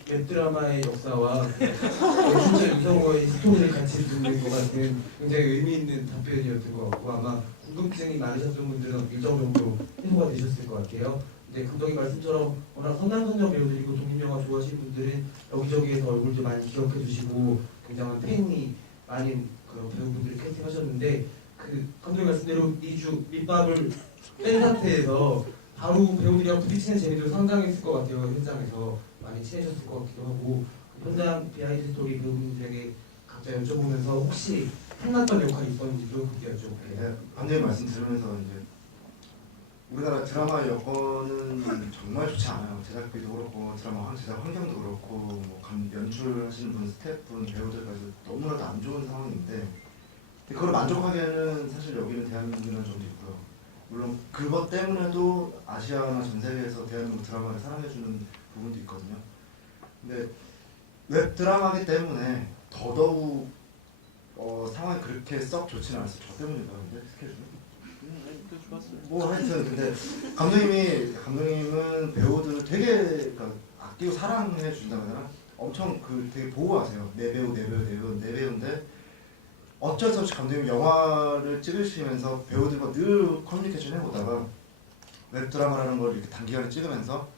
웹드라마의 역사와 진짜 이성호의 스토리를 같이 듣는 것 같은 굉장히 의미 있는 답변이었던 것 같고 아마 궁금증이 많으셨던 분들은 일정 정도 해소가 되셨을 것 같아요. 근데 감독님 말씀처럼 워낙 선남선녀 배우들이고 독립영화 좋아하시는 분들은 여기저기에서 얼굴도 많이 기억해 주시고 굉장한 팬이 많은 그런 배우분들을 캐스팅하셨는데 그 감독님 말씀대로 2주 밑밥을 뺀 상태에서 바로 배우들이랑 부딪히는 재미도 상당했을 것 같아요. 현장에서 많이 친해졌을 것 같기도 하고 현장 비하인드 스토리 배우분들에게 각자 여쭤보면서 혹시 생각났던 역할이 있었는지도 그렇게 여쭤볼게요. 네, 감독님 말씀 들으면서 이제 우리나라 드라마 여건은 정말 좋지 않아요. 제작비도 그렇고 드라마 제작 환경도 그렇고 뭐 연출하시는 분, 스태프분, 배우들까지 너무나도 안 좋은 상황인데 그걸 만족하기에는 사실 여기는 대한민국이라는 점도 있고요. 물론 그것 때문에도 아시아나 전 세계에서 대한민국 드라마를 사랑해주는 부분도 있거든요. 근데 웹 드라마기 때문에 더더욱 상황이 그렇게 썩 좋지는 않았어요. 저 때문인가 근데 스케줄이? 뭐 하여튼 근데 감독님은 배우들을 되게 그러니까 아끼고 사랑해 준다고 해야 되나? 엄청 되게 보호하세요. 내 배우인데 어쩔 수 없이 감독님 영화를 찍으시면서 배우들과 늘 커뮤니케이션 해보다가 웹드라마라는 걸 이렇게 단기간에 찍으면서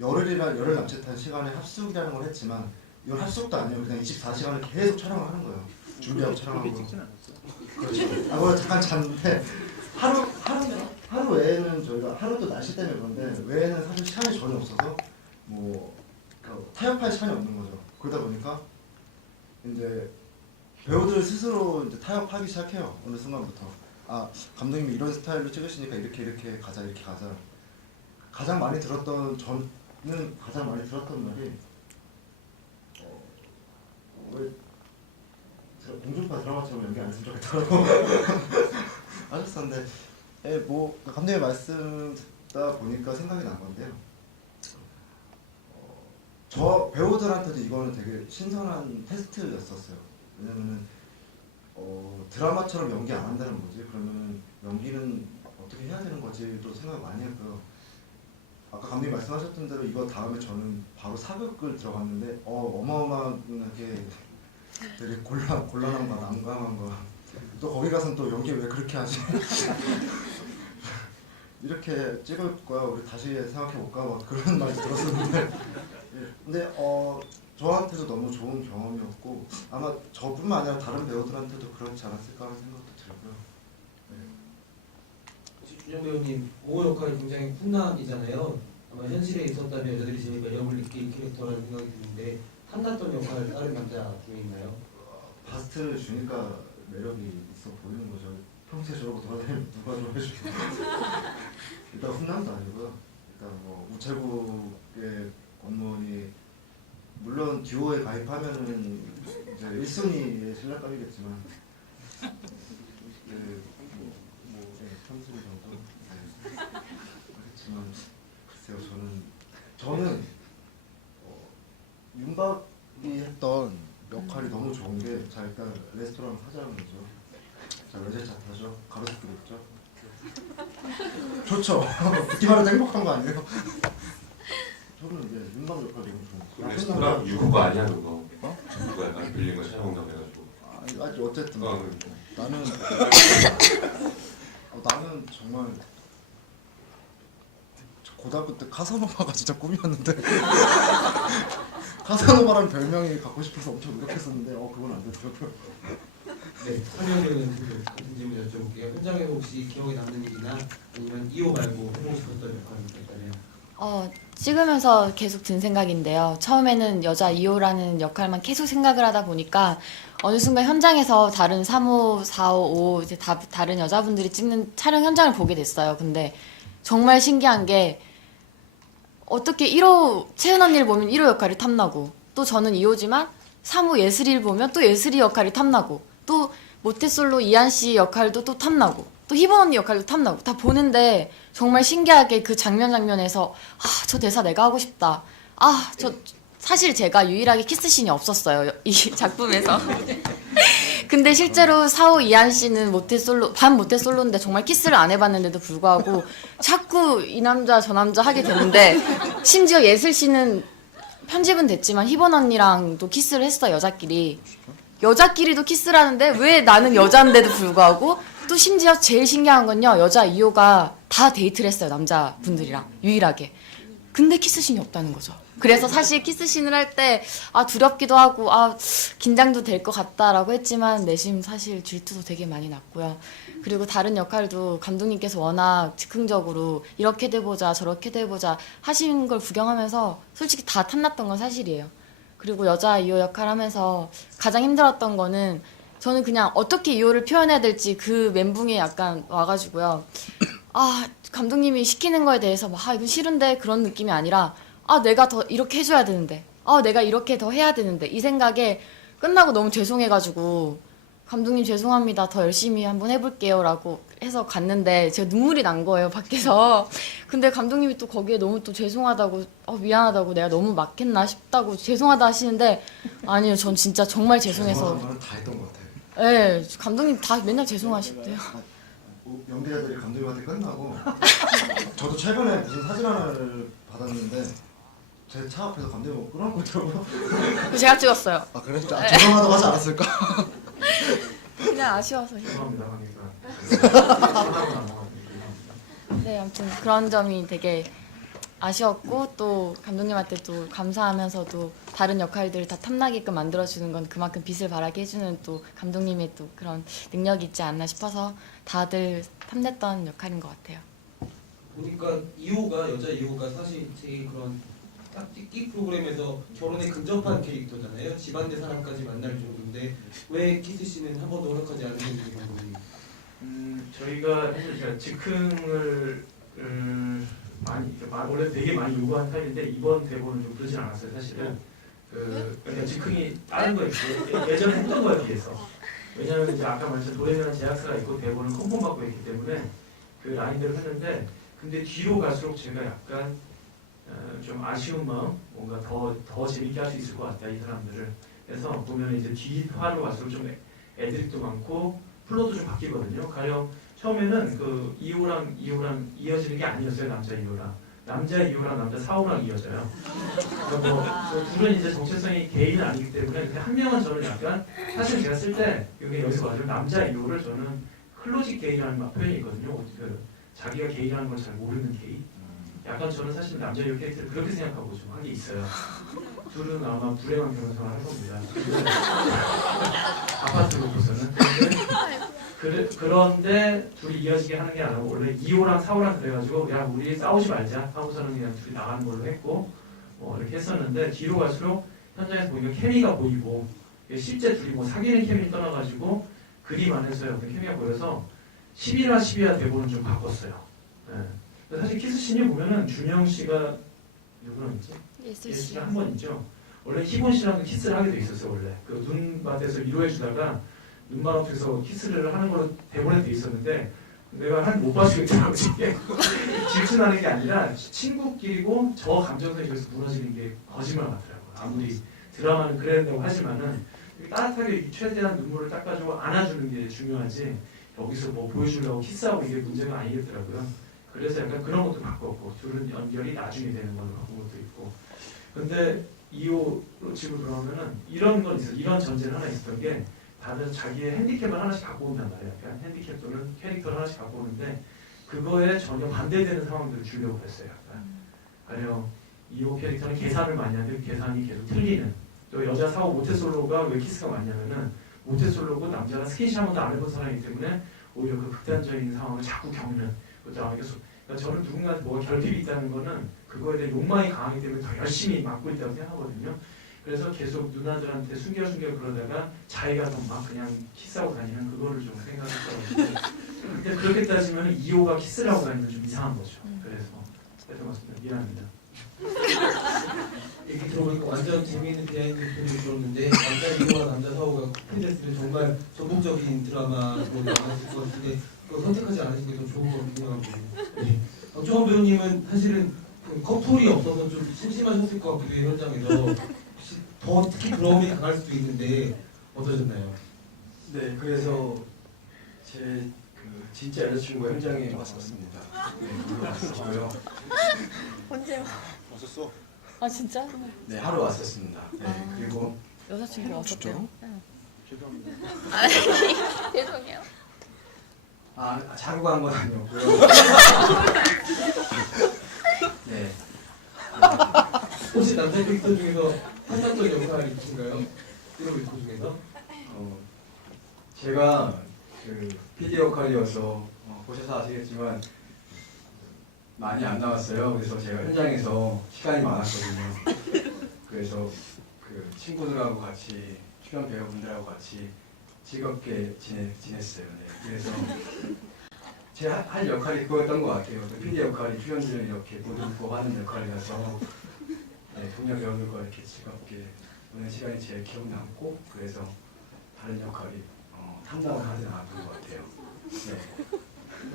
열흘 남짓한 시간에 합숙이라는 걸 했지만 이건 합숙도 아니에요. 그냥 24시간을 계속 촬영을 하는 거예요. 준비하고 촬영하고. 그렇죠. 뭐 잠깐 잤는데 하루 외에는 저희가 하루도 날씨 때문에 그런데 외에는 사실 시간이 전혀 없어서 뭐 타협할 시간이 없는 거죠. 그러다 보니까 이제 배우들 스스로 이제 타협하기 시작해요. 어느 순간부터 감독님이 이런 스타일로 찍으시니까 이렇게 가자. 가장 많이 들었던 말이 왜 공중파 드라마처럼 연기 안 했으면 좋겠다고 하셨었는데 뭐 감독님 말씀 듣다 보니까 생각이 난 건데요. 저 배우들한테도 이거는 되게 신선한 테스트였었어요. 왜냐면은 드라마처럼 연기 안 한다는 거지. 그러면 연기는 어떻게 해야 되는 거지 또 생각 많이 했고요. 아까 감독님 말씀하셨던 대로 이거 다음에 저는 바로 사극을 들어갔는데 어마어마하게 되게 곤란한 거, 난감한 거. 또 거기 가서는 또 연기 왜 그렇게 하지? 이렇게 찍을 거야. 우리 다시 생각해 볼까? 막 그런 말이 들었었는데. 근데 저한테도 너무 좋은 경험이었고 아마 저뿐만 아니라 다른 배우들한테도 그렇지 않았을까 하는 생각도 들고요. 준영 배우님, 오 역할이 굉장히 훈남이잖아요. 아마 현실에 있었다면 여자들이 제일 매력을 느낄 캐릭터라는 생각이 드는데 탐났던 역할 다른 남자 중에 있나요? 바스트를 주니까 매력이 있어 보이는 거죠. 평소에 저러고 돌아다니면 누가 좋아해주겠어요. 일단 훈남도 아니고요. 일단 뭐 우체국의 공무원이 물론 듀오에 가입하면은 이제 1순위의 신랑감이겠지만 평소에 정도 그렇지만 글쎄요 저는 윤박이 했던 역할이 너무 좋은 게 일단 레스토랑 사장이죠. 외제차 타죠. 가로수길 있죠. 좋죠. 듣기만 해도 행복한 거 아니에요? 저는 이제 윤남 역할이 너무 좋은 거. 레스토랑 유쿠가 아니야 그거. 누가 약간 빌린 거 촬영한다고 해가지고. 아니 어쨌든 그러니까. 나는 나는 정말 고등학교 때 카사노바가 진짜 꿈이었는데 카사노바라는 별명이 갖고 싶어서 엄청 노력했었는데 그건 안 되더라고요. 네, 설명드리는 그 같은 질문 여쭤볼게요. 현장에서 혹시 기억에 남는 일이나 아니면 2호 말고 해보고 싶었던 역할이 있다면? 찍으면서 계속 든 생각인데요. 처음에는 여자 2호라는 역할만 계속 생각을 하다 보니까 어느 순간 현장에서 다른 3호, 4호, 5호 이제 다른 여자분들이 찍는 촬영 현장을 보게 됐어요. 근데 정말 신기한 게 어떻게 1호 채은 언니를 보면 1호 역할이 탐나고 또 저는 2호지만 3호 예슬이를 보면 또 예슬이 역할이 탐나고 또 모태솔로 이한 씨 역할도 또 탐나고 또 희본 언니 역할도 탐나고 다 보는데 정말 신기하게 그 장면에서 저 대사 내가 하고 싶다. 저 사실 제가 유일하게 키스씬이 없었어요. 이 작품에서. 근데 실제로 4호 이한 씨는 반 모태솔로인데 정말 키스를 안 해봤는데도 불구하고 자꾸 이 남자 저 남자 하게 되는데 심지어 예슬 씨는 편집은 됐지만 희본 언니랑도 키스를 했어 여자끼리도 키스를 하는데 왜 나는 여자인데도 불구하고 또 심지어 제일 신기한 건요 여자 2호가 다 데이트를 했어요 남자분들이랑 유일하게. 근데 키스씬이 없다는 거죠. 그래서 사실 키스씬을 할 때 두렵기도 하고 긴장도 될 것 같다라고 했지만 내심 사실 질투도 되게 많이 났고요. 그리고 다른 역할도 감독님께서 워낙 즉흥적으로 이렇게 돼보자 저렇게 돼보자 하신 걸 구경하면서 솔직히 다 탐났던 건 사실이에요. 그리고 여자 2호 역할 하면서 가장 힘들었던 거는 저는 그냥 어떻게 2호를 표현해야 될지 그 멘붕에 약간 와가지고요. 감독님이 시키는 거에 대해서 이건 싫은데 그런 느낌이 아니라 내가 더 이렇게 해줘야 되는데 내가 이렇게 더 해야 되는데 이 생각에 끝나고 너무 죄송해가지고 감독님 죄송합니다 더 열심히 한번 해볼게요 라고 해서 갔는데 제가 눈물이 난 거예요 밖에서. 근데 감독님이 또 거기에 너무 또 죄송하다고 미안하다고 내가 너무 막했나 싶다고 죄송하다 하시는데 아니요 전 진짜 정말 죄송해서 다 했던 것 같아요. 네 감독님 다 맨날 죄송하셨대요. 연기자들이 감독님한테 끝나고 저도 최근에 무슨 사진 하나를 받았는데 제 차 앞에서 감독님 끊어놓고 있더라고요. 제가 찍었어요. 그래? 죄송하다고 하지 않았을까? 그냥 아쉬워서. 죄송합니다 하니까. 네, 아무튼 그런 점이 되게 아쉬웠고 또 감독님한테 또 감사하면서도 다른 역할들을 다 탐나게끔 만들어주는 건 그만큼 빛을 발하게 해주는 또 감독님의 또 그런 능력이 있지 않나 싶어서 다들 탐냈던 역할인 것 같아요. 보니까 2호가 여자 2호가 사실 되게 그런 딱 찍기 프로그램에서 결혼에 근접한 캐릭터잖아요. 집안내 사람까지 만날 정도인데 왜 키스씬은 한 번도 허락하지 않은 건지 감독님. 저희가 사실 제가 즉흥을 원래 되게 많이 요구한 타입인데 이번 대본은 좀 그러진 않았어요 사실은. 그러니까 즉흥이 다른 거에 비해 예전에 했던 거에 비해서. 왜냐하면 이제 아까 말했던 도레미라는 제작사가 있고 대본을 컨펌 받고 있기 때문에 그 라인대로 했는데 근데 뒤로 갈수록 제가 약간 좀 아쉬운 마음, 뭔가 더 재밌게 할 수 있을 것 같다 이 사람들을. 그래서 보면 이제 뒤화로 갈수록 좀 애드립도 많고 플로도 좀 바뀌거든요. 가령 처음에는 그 2호랑 이어지는 게 아니었어요. 남자 2호랑 남자 2호랑 남자 4호랑 이어져요. 그 둘은 이제 정체성이 개인은 아니기 때문에 근데 한 명은 저는 약간 사실 제가 쓸 때 여기서 맞아요. 남자 2호를 저는 클로직 게이라는 표현이 있거든요. 자기가 게이라는 걸 잘 모르는 게이. 약간 저는 사실 남자 2호 캐릭터를 그렇게 생각하고 좀 한 게 있어요. 둘은 아마 불행한 결혼 생활을 할 겁니다. 아파트로 보서는. 그런데 둘이 이어지게 하는 게 아니고 원래 2호랑 4호랑 그래가지고 야 우리 싸우지 말자 하고서는 그냥 둘이 나가는 걸로 했고 이렇게 했었는데 뒤로 갈수록 현장에서 보니까 케미가 보이고 실제 둘이 사귀는 케미를 떠나가지고 그림 안에서의 어떤 케미가 보여서 11화 12화 대본은 좀 바꿨어요. 네. 사실 키스씬이 보면은 준영 씨가 누구랑 있지? 예슬 씨가 한 번 있죠. 원래 희본 씨랑도 키스를 하게 돼 있었어요. 원래 그 눈밭에서 위로해주다가 눈만 앞에서 키스를 하는 걸로 대본에 돼 있었는데 내가 못 봐주겠더라고 이게 질투나는 게 아니라 친구끼리고 저 감정선이 여기서 무너지는 게 거짓말 같더라고요. 아무리 드라마는 그래야 된다고 하지만은 따뜻하게 최대한 눈물을 닦아주고 안아주는 게 중요하지 여기서 보여주려고 키스하고 이게 문제가 아니겠더라고요. 그래서 약간 그런 것도 바꿨고 둘은 연결이 나중에 되는 걸로 바꾼 것도 있고. 근데 2호로 치고 들어오면은 이런 건 있어요. 이런 전제는 하나 있었던 게 다들 자기의 핸디캡을 하나씩 갖고 온단 말이에요. 약간 핸디캡 또는 캐릭터를 하나씩 갖고 오는데 그거에 전혀 반대되는 상황들을 주려고 했어요. 약간. 가령 2호 캐릭터는 계산을 많이 하는데 그 계산이 계속 틀리는. 또 여자 4호 모태솔로가 왜 키스가 많냐면은 모태솔로고 남자가 스킨십 한 번도 안 해본 사람이기 때문에 오히려 그 극단적인 상황을 자꾸 겪는. 그러니까 저는 누군가한테 뭐가 결핍이 있다는 거는 그거에 대한 욕망이 강하기 때문에 더 열심히 막고 있다고 생각하거든요. 그래서 계속 누나들한테 숨겨 그러다가 자기가 더 막 그냥 키스하고 다니는 그거를 좀 생각했어요. 근데 그렇게 따지면 2호가 키스를 하고 다니면 좀 이상한 거죠. 그래서 했던 것 같습니다. 미안합니다. 얘기 들어보니까 완전 재미있는 비하인드 스토리를 들었는데 남자 2호와 남자 4호가 커플 됐으면 정말 전국적인 드라마로 나왔을 것 같은데 그걸 선택하지 않으신 게 더 좋은 것 같긴 하고. 네. 박종원 배우님은 사실은 그 커플이 없어서 좀 심심하셨을 것 같기도 해요. 현장에서 더 특히 그러움이 강할 수도 있는데 어떠셨나요? 네, 그래서 제 그 진짜 여자친구가 현장에 왔었습니다. 네, 하루 왔었고요. 언제? 왔었어. 아 진짜? 네, 하루 왔었습니다. 네, 그리고 여자친구 왔었대요? 죄송합니다. 죄송해요. 자고 간 건 아니었고요. 네. 혹시 남자 캐릭터 중에서 환상적 영상이 있으신가요? 이런 캐릭터 중에서? 제가 그 PD 역할이어서 보셔서 아시겠지만 많이 안 나왔어요. 그래서 제가 현장에서 시간이 많았거든요. 그래서 그 친구들하고 같이 출연 배우분들하고 같이 즐겁게 지냈어요. 네. 그래서 제가 할 역할이 그거였던 것 같아요. 그 PD 역할이 출연진을 이렇게 모두 보고 하는 역할이라서 네, 동료 배우들과 이렇게 즐겁게 보낸 시간이 제일 기억 남고 그래서 다른 역할이 탐담을 하지 않았던 것 같아요. 네.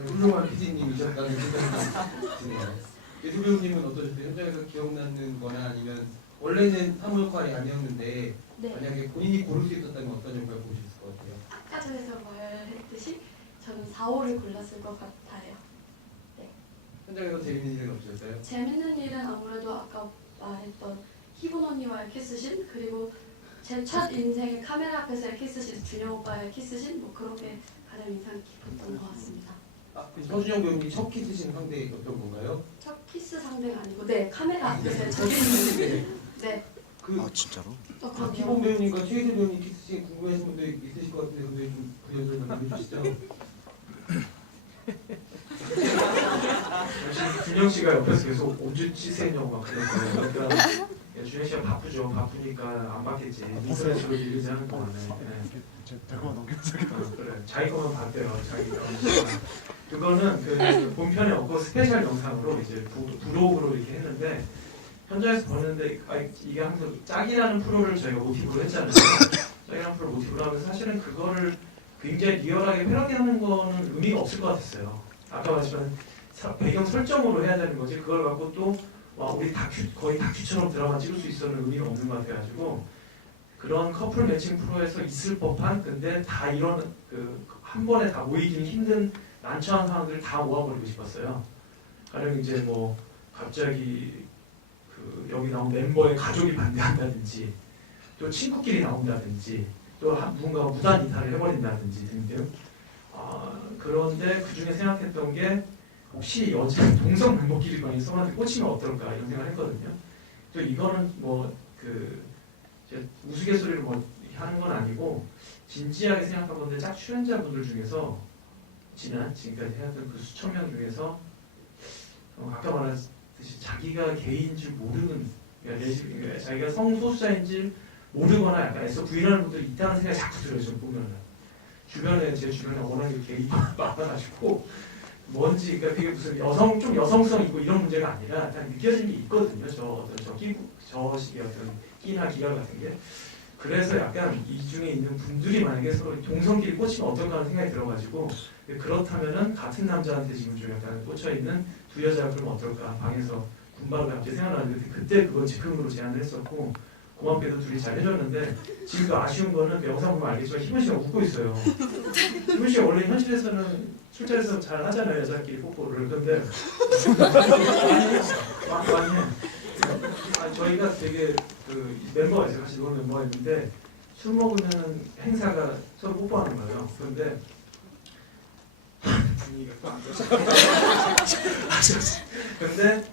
훌륭한 PD님이셨다는 생각이 드네요. 예두 배우님은 어떠셨어요? 현장에서 기억나는 거나 아니면 원래는 사무 역할이 아니었는데 네. 만약에 본인이 고를 수 있었다면 어떤 역할 보셨을 것 같아요? 아까 전에서 말했듯이 저는 4호를 골랐을 것 같아요. 현장에서 재밌는 일은 없으셨어요? 재밌는 일은 아무래도 아까 말했던 희분 언니와의 키스신 그리고 제 첫 인생의 카메라 앞에서의 키스신 준영 오빠의 키스신 뭐 그런 게 가장 인상 깊었던 것 같습니다. 서준영 배우님 첫 키스신 상대였던 건가요? 첫 키스 상대가 아니고 네 카메라 앞에서의 첫 키스. 네. 아 진짜로? 박희범 배우님과 최혜수 배우님 키스씬 궁금해하시는 분들 있으실 것 같은데 근데 좀 그 연설 남겨주시죠. 역시 준영 씨가 옆에서 계속 오주 치세냐고 막 그랬어요. 그러니까 준영 씨가 바쁘죠. 바쁘니까 안 받겠지. 인터넷으로 리리즈 하는 동안에. 제 대화만 넘겼어요. 그래. 자기 것만 봤대요. 자기 거. 그거는 그 본편에 없고 스페셜 영상으로 이제 부록으로 이렇게 했는데 현장에서 보는데 이게 항상 짝이라는 프로를 저희가 모티브로 했잖아요. 짝이라는 프로를 모티브로 하면서 사실은 그거를 굉장히 리얼하게 패러디하는 거는 의미가 없을 것 같았어요. 아까 말했지만 배경 설정으로 해야 되는 거지 그걸 갖고 또 우리 거의 다큐처럼 드라마 찍을 수 있어는 의미가 없는 것 같아가지고 그런 커플 매칭 프로에서 있을 법한 근데 다 이런 한 번에 다 모이기는 힘든 난처한 상황들을 다 모아버리고 싶었어요. 가령 이제 뭐 갑자기 여기 나온 멤버의 가족이 반대한다든지 또 친구끼리 나온다든지 또 누군가가 무단 이탈을 해버린다든지 등등. 그런데 그 중에 생각했던 게 혹시 여자 동성 멤버끼리 만약 서로한테 꽂히면 어떨까 이런 생각을 했거든요. 또 이거는 우스갯소리를 하는 건 아니고 진지하게 생각한 건데 짝 출연자분들 중에서 지금까지 해왔던 그 수천 명 중에서 아까 말했듯이 자기가 게이인 줄 모르는 그러니까 자기가 성소수자인 줄 모르거나 약간 애써 부인하는 분들이 있다는 생각이 자꾸 들어요. 좀 보면은 제 주변에 워낙에 게이가 많아가지고 뭔지 그러니까 그게 무슨 좀 여성성 있고 이런 문제가 아니라 그냥 느껴지는 게 있거든요. 저식의 어떤 끼나 기가 같은 게. 그래서 약간 이 중에 있는 분들이 만약에 서로 동성끼리 꽂히면 어떨까 하는 생각이 들어가지고 그렇다면은 같은 남자한테 지금 좀 약간 꽂혀있는 두 여자가 그러면 어떨까 방에서 군바로 갑자기 생각나는데 그때 그걸 즉흥으로 제안을 했었고 고맙게도 둘이 잘 해줬는데 지금도 아쉬운 거는 그 영상 보면 알겠지만 희문 씨가 웃고 있어요. 희문 씨가 원래 현실에서는 술자리에서 잘 하잖아요, 여자끼리 뽀뽀를. 근데 많이 해. 저희가 되게 그 멤버가 있어요. 같이 노는 멤버가 있는데 술 먹으면 행사가 서로 뽀뽀하는 거예요. 그런데 분위기가 또안 좋았어요. 근데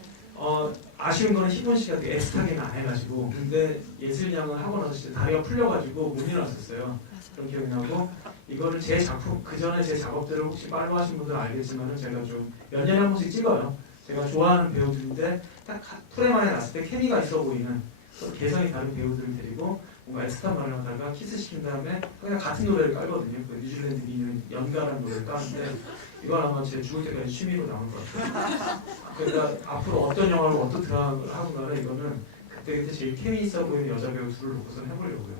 아쉬운 거는 희본 씨가 되게 애틋하게는 안 해가지고 근데 예슬이 양은 하고 나서 진짜 다리가 풀려가지고 못 일어났었어요. 그런 기억이 나고 이거를 제 작품 그 전에 제 작업들을 혹시 팔로우하신 분들은 알겠지만은 제가 좀 몇 년에 한 번씩 찍어요. 제가 좋아하는 배우들인데 딱 프레임 안에 났을 때 케미가 있어 보이는 서로 개성이 다른 배우들을 데리고 뭔가 애틋한 말을 하다가 키스시킨 다음에 그냥 같은 노래를 깔거든요. 그 뉴질랜드 미는 연가라는 노래를 까는데 이건 아마 제 죽을 때까지 취미로 남을 것 같아요. 그러니까 앞으로 어떤 영화를 어떤 드라마를 하고 나면 이거는 그때 제일 케미 있어 보이는 여자 배우 둘을 놓고선 해보려고요.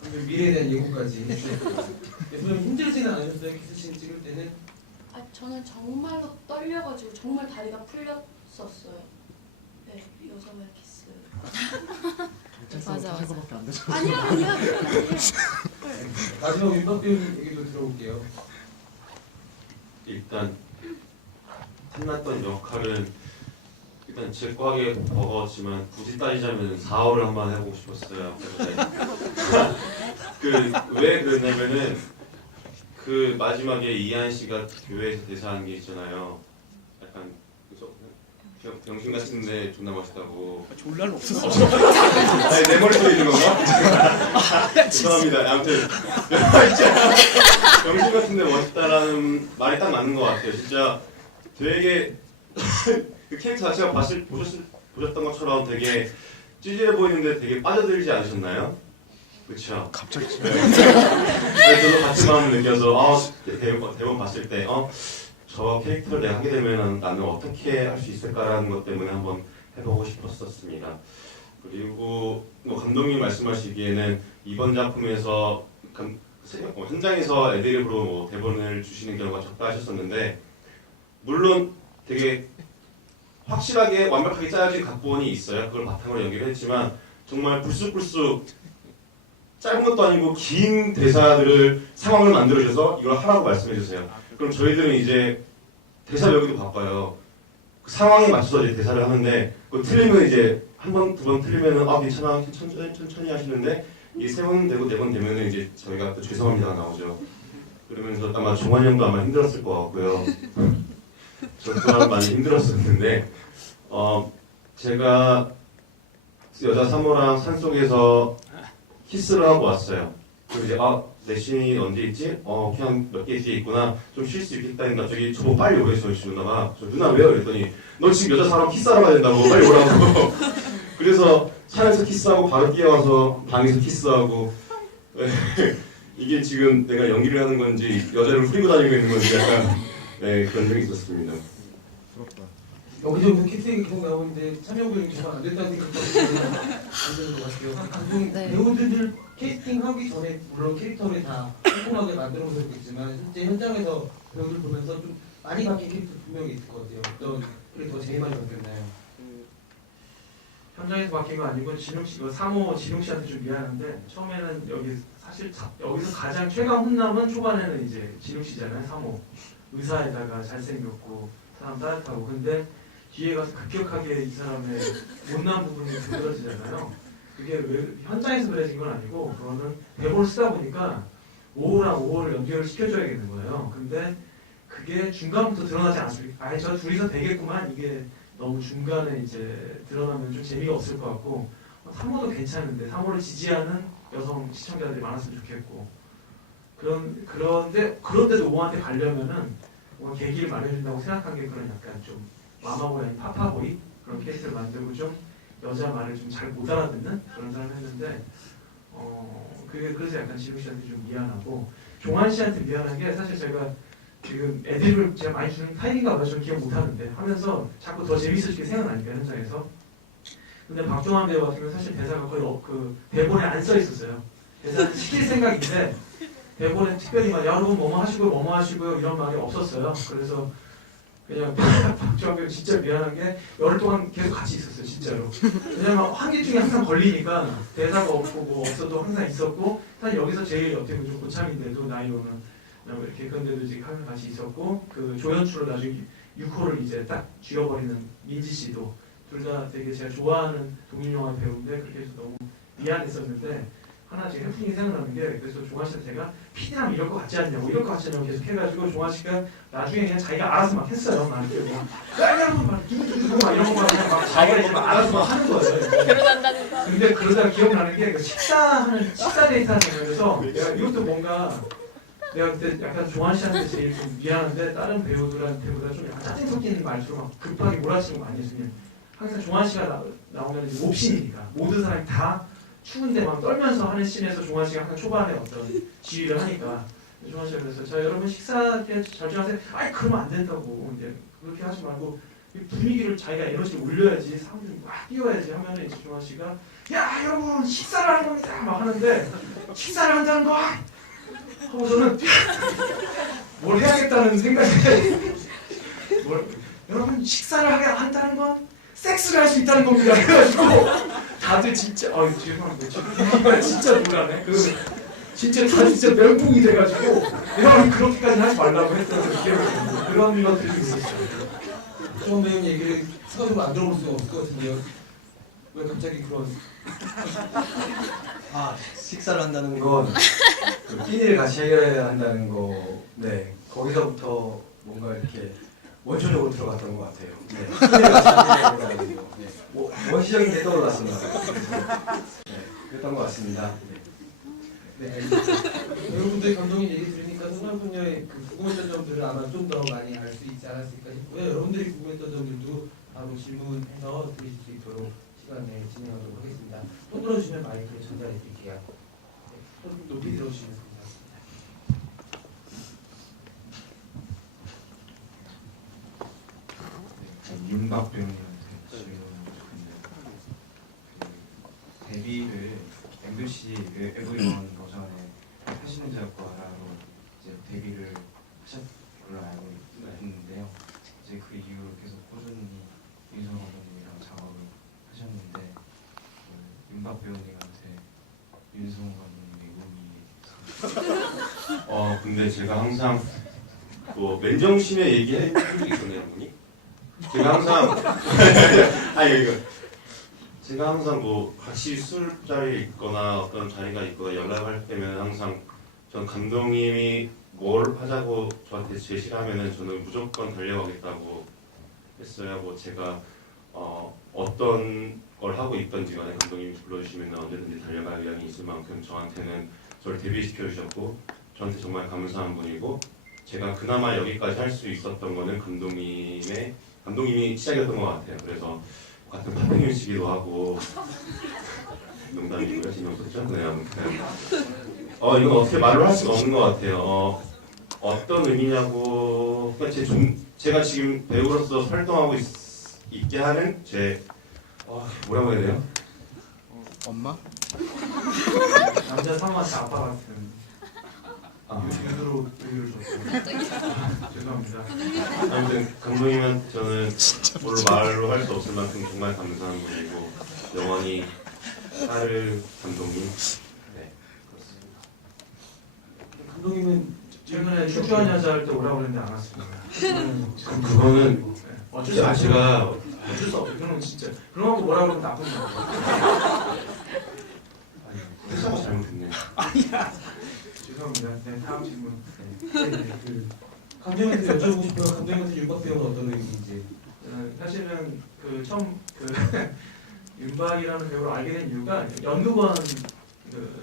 그리고 미래에 대한 예고까지 해주셨고 좀 힘들지는 않으셨어요? 키스씬 찍을 때는? 아, 저는 정말로 떨려가지고 정말 다리가 풀렸었어요. 네, 여자와의 키스. 맞아. 생각밖에 안 되죠. 아니야. 마지막 윤박 배우 얘기도 들어볼게요. 일단 탐났던 역할은 일단 제 과학에 버거웠지만 굳이 따지자면 4호를 한번 해보고 싶었어요. 왜 그랬냐면은 그 마지막에 이한 씨가 교회에서 대사하는 게 있잖아요. 약간 그죠? 병신 같은데 존나 멋있다고. 졸랄 없었어. 아니 내 머릿속에 있는 건가? 죄송합니다. 아무튼 병신 같은데 멋있다라는 말이 딱 맞는 것 같아요. 진짜 되게 그 캐릭터 자체가 보셨던 것처럼 되게 찌질해 보이는데 되게 빠져들지 않으셨나요? 그렇죠. 갑자기 저도 같은 마음을 느껴서 대본 봤을 때 저 캐릭터를 내가 하게 되면 나는 어떻게 할 수 있을까라는 것 때문에 한번 해보고 싶었었습니다. 그리고 뭐 감독님 말씀하시기에는 이번 작품에서 현장에서 애드립으로 뭐 대본을 주시는 경우가 적다 하셨었는데 물론 되게 확실하게 완벽하게 짜여진 각본이 있어요. 그걸 바탕으로 연기를 했지만 정말 불쑥불쑥 짧은 것도 아니고 긴 대사들을 상황을 만들어주셔서 이걸 하라고 말씀해주세요. 그럼 저희들은 이제 대사 외우기도 바빠요. 그 상황에 맞춰서 이제 대사를 하는데 그 틀리면 이제 한 번, 두 번 틀리면은 괜찮아 천천히 하시는데 이게 세 번 되고 네 번 되면은 이제 저희가 또 죄송합니다가 나오죠. 그러면서 아마 종환이 형도 아마 힘들었을 것 같고요. 저 또한 많이 힘들었었는데 제가 여자 3호랑 산속에서 키스를 하고 왔어요. 그리고 이제 내 씬이 언제 있지? 그냥 몇 개 뒤에 있구나. 좀 쉴 수 있겠다니까 갑자기 저보고 빨리 오래서 누나가 누나 왜요? 그랬더니 너 지금 여자 사람 키스하러 가야 된다고 빨리 오라고. 그래서 차에서 키스하고 바로 뛰어와서 방에서 키스하고 이게 지금 내가 연기를 하는 건지 여자를 후리고 다니고 있는 건지 약간 그런 적이 있었습니다. 부럽다. 여기저기서 키스가 계속 나오는데 참여분이 계속 안 된다는 생각도 안 드는 것 같아요. 감독 네. 배우들 캐스팅하기 전에 물론 캐릭터를 다 꼼꼼하게 만들어서 있지만 실제 현장에서 배우들 보면서 좀 많이 바뀐 캐릭터 분명히 있을 것 같아요. 어떤 캐릭터가 제일 많이 바뀌었나요? 현장에서 바뀐 거 아니고 진용 씨, 3호 진용 씨한테 좀 미안한데 처음에는 여기 사실 여기서 가장 최강 훈남은 초반에는 이제 진용 씨잖아요. 3호 의사에다가 잘생겼고 사람 따뜻하고 근데 뒤에 가서 급격하게 이 사람의 못난 부분이 두드러지잖아요. 그게 왜 현장에서 그래진 건 아니고 그거는 대본을 쓰다 보니까 5호랑 5호를 연결을 시켜줘야겠는 거예요. 근데 그게 중간부터 드러나지 않습니까? 아니 저 둘이서 되겠구만 이게 너무 중간에 이제 드러나면 좀 재미가 없을 것 같고 3호도 괜찮은데 3호를 지지하는 여성 시청자들이 많았으면 좋겠고 그런데도 5호한테 가려면은 뭔가 계기를 마련해준다고 생각한 게 그런 약간 좀 마마보이 아닌 파파보이 그런 캐릭터를 만들고 좀 여자 말을 좀 잘 못 알아듣는 그런 사람을 했는데 그게 그래서 약간 지웅 씨한테 좀 미안하고 종환 씨한테 미안한 게 사실 제가 지금 애드립을 제가 많이 주는 타이밍가 봐서 좀 기억 못 하는데 하면서 자꾸 더 재밌어지게 생각나니까 현장에서 근데 박종환 배우 같은 경우 사실 대사가 거의 그 대본에 안 써 있었어요. 대사는 시킬 생각인데 대본에 특별히 막 여러분 뭐뭐 하시고요 이런 말이 없었어요. 그래서 그냥 박주환 진짜 미안한 게 열흘 동안 계속 같이 있었어요 진짜로. 왜냐면 한기 중에 항상 걸리니까 대사가 없고 뭐 없어도 항상 있었고 사실 여기서 제일 어떻게 보면 좀 고참인데도 나이 오는 이렇게 그런데도 이제 항상 같이 있었고 그 조연출로 나중에 6호를 이제 딱 쥐어버리는 민지 씨도 둘 다 되게 제가 좋아하는 독립영화 배우인데 그렇게 해서 너무 미안했었는데 하나 지금 해프닝이 생각나는 게 그래서 종환 씨한테 제가 PD랑 이럴 거 같지 않냐고 이럴 거 같지 않냐고 계속 해가지고 종환 씨가 나중에 그냥 자기가 알아서 막 했어요. 막 이렇게 막 빨간 막 김치고 막 이런 거 막 자기가 이제 막 알아서 막 하는 거예요. 결혼한다는 거. 근데 그러다가 기억나는 게 그 식사 데이트 하는 장면에서 내가 이것도 뭔가 내가 그때 약간 종환 씨한테 제일 좀 미안한데 다른 배우들한테보다 좀 약간 짜증 섞이는 말투로 막 급하게 몰아치는 거 많이 했으면 항상 종환 씨가 나오면 이제 몹신이니까 모든 사람이 다 추운데 막 떨면서 하는 씬에서 종환 씨가 항상 초반에 어떤 지휘를 하니까 종환 씨가 그래서 자 여러분 식사 결정하세요. 아니 그러면 안 된다고 이제 그렇게 하지 말고 분위기를 자기가 에너지를 올려야지 사람들이 막 뛰어야지 하면은 이제 종환 씨가 야 여러분 식사를 하는 겁니다 막 하는데 식사를 한다는 거 하고 저는 뭘 해야겠다는 생각에 여러분 식사를 한다는 건 섹스를 할 수 있다는 겁니다. 그래가지고 다들 진짜 죄송합니다. 진짜 놀라네. 진짜 다들 진짜 멘붕이 돼가지고 여러분 그렇게까지 하지 말라고 했던 기억이 나요. 그런 것들이 있었어요. 좀 배운 얘기를 추가적으로 안 들어볼 수가 없을 것 같은데요. 왜 갑자기 그런 식사를 한다는 건 그 끼니를 같이 해결해야 한다는 거, 네 거기서부터 뭔가 이렇게 원초적으로 들어갔던 것 같아요. 네, 끼니를 같이 해결해야 거, 네, 뭐 원시적인 게 떠올랐습니다. 네, 그랬던 것 같습니다. 네, 알겠습니다. 여러분들 감독님 얘기 들으니까 소나분녀의 그 궁금했던 점들을 아마 좀 더 많이 알 수 있지 않았을까 싶고요. 여러분들이 궁금했던 점들도 바로 질문해서 드릴 수 있도록 시간에 진행하도록 하겠습니다. 손 들어주시면 마이크를 전달해 드릴게요. 네, 손 높이 들어주시면 감사합니다. 윤박 배우님한테 질문을 드렸는데 그 데뷔를 MBC 에브리원 버전에 하시는 작가로 이제 데뷔를 하셨던 걸로 알고 있는데요. 이제 그 이후로 계속 꾸준히 윤성 감독님이랑 작업을 하셨는데 그 윤박 배우님한테 윤성 감독님의 의미 근데 제가 항상 뭐 맨정신에 얘기해 준 적이 있었네요, 분이. 제가 항상 아니 이거 제가 항상 뭐 같이 술자리에 있거나 어떤 자리가 있거나 연락할 때면 항상 전 감독님이 뭘 하자고 저한테 제시를 하면은 저는 무조건 달려가겠다고 했어요. 뭐 제가 어떤 걸 하고 있던지 간에 감독님이 불러주시면 언제든지 달려갈 의향이 있을 만큼 저한테는 저를 데뷔시켜 주셨고 저한테 정말 감사한 분이고 제가 그나마 여기까지 할 수 있었던 거는 감독님이 시작이었던 것 같아요. 그래서 같은 파평윤시기도 하고 농담이고요. 재미없었죠? 네, 아무튼 이건 어떻게 말을 할 수가 없는 것 같아요. 어떤 의미냐고 그러니까 제가 지금 배우로서 활동하고 있게 하는 제 뭐라고 해야 돼요? 엄마? 남자 상황한테 아빠 같은 유두로 의미를 줬어요. 죄송합니다. 아무튼 감독님은 저는 뭘로 말로 할 수 없을 만큼 정말 감사한 분이고 영원히 사를 감독님. 네, 그렇습니다. 감독님은 최근에 출주한 여자 할 때 오라고 했는데 안 왔습니다. 그거는 어쩔 수 없어요. 제가 어쩔 수 없어요. 그러면 진짜 그런 거 뭐라 그러면 나쁜 거예요. 회사가 잘못했네. 죄송합니다. 네, 다음 질문. 감독님한테 여쭤보고 싶어요. 감독님한테 윤박 배우는 어떤 의미인지. 사실은 처음 윤박이라는 배우를 알게 된 이유가 연극원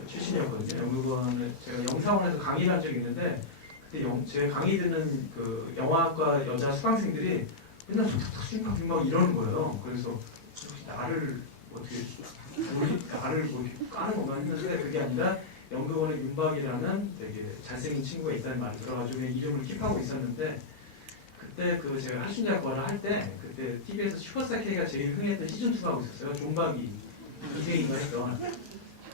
출신이었거든요. 연극원을 제가 영사원에서 강의를 한 적이 있는데 그때 제 강의 듣는 그 영화학과 여자 수강생들이 맨날 툭툭툭 윤박 이러는 거예요. 그래서 나를 어떻게 나를 뭐 이렇게 까는 것만 했는데 그게 아니라 연극원에 윤박이라는 되게 잘생긴 친구가 있다는 말을 들어가지고 이름을 킵하고 있었는데 그때 제가 하순대학과를 할 때 그때 TV에서 슈퍼스타K가 제일 흥했던 시즌2가 하고 있었어요. 존박이 이세인가 했던.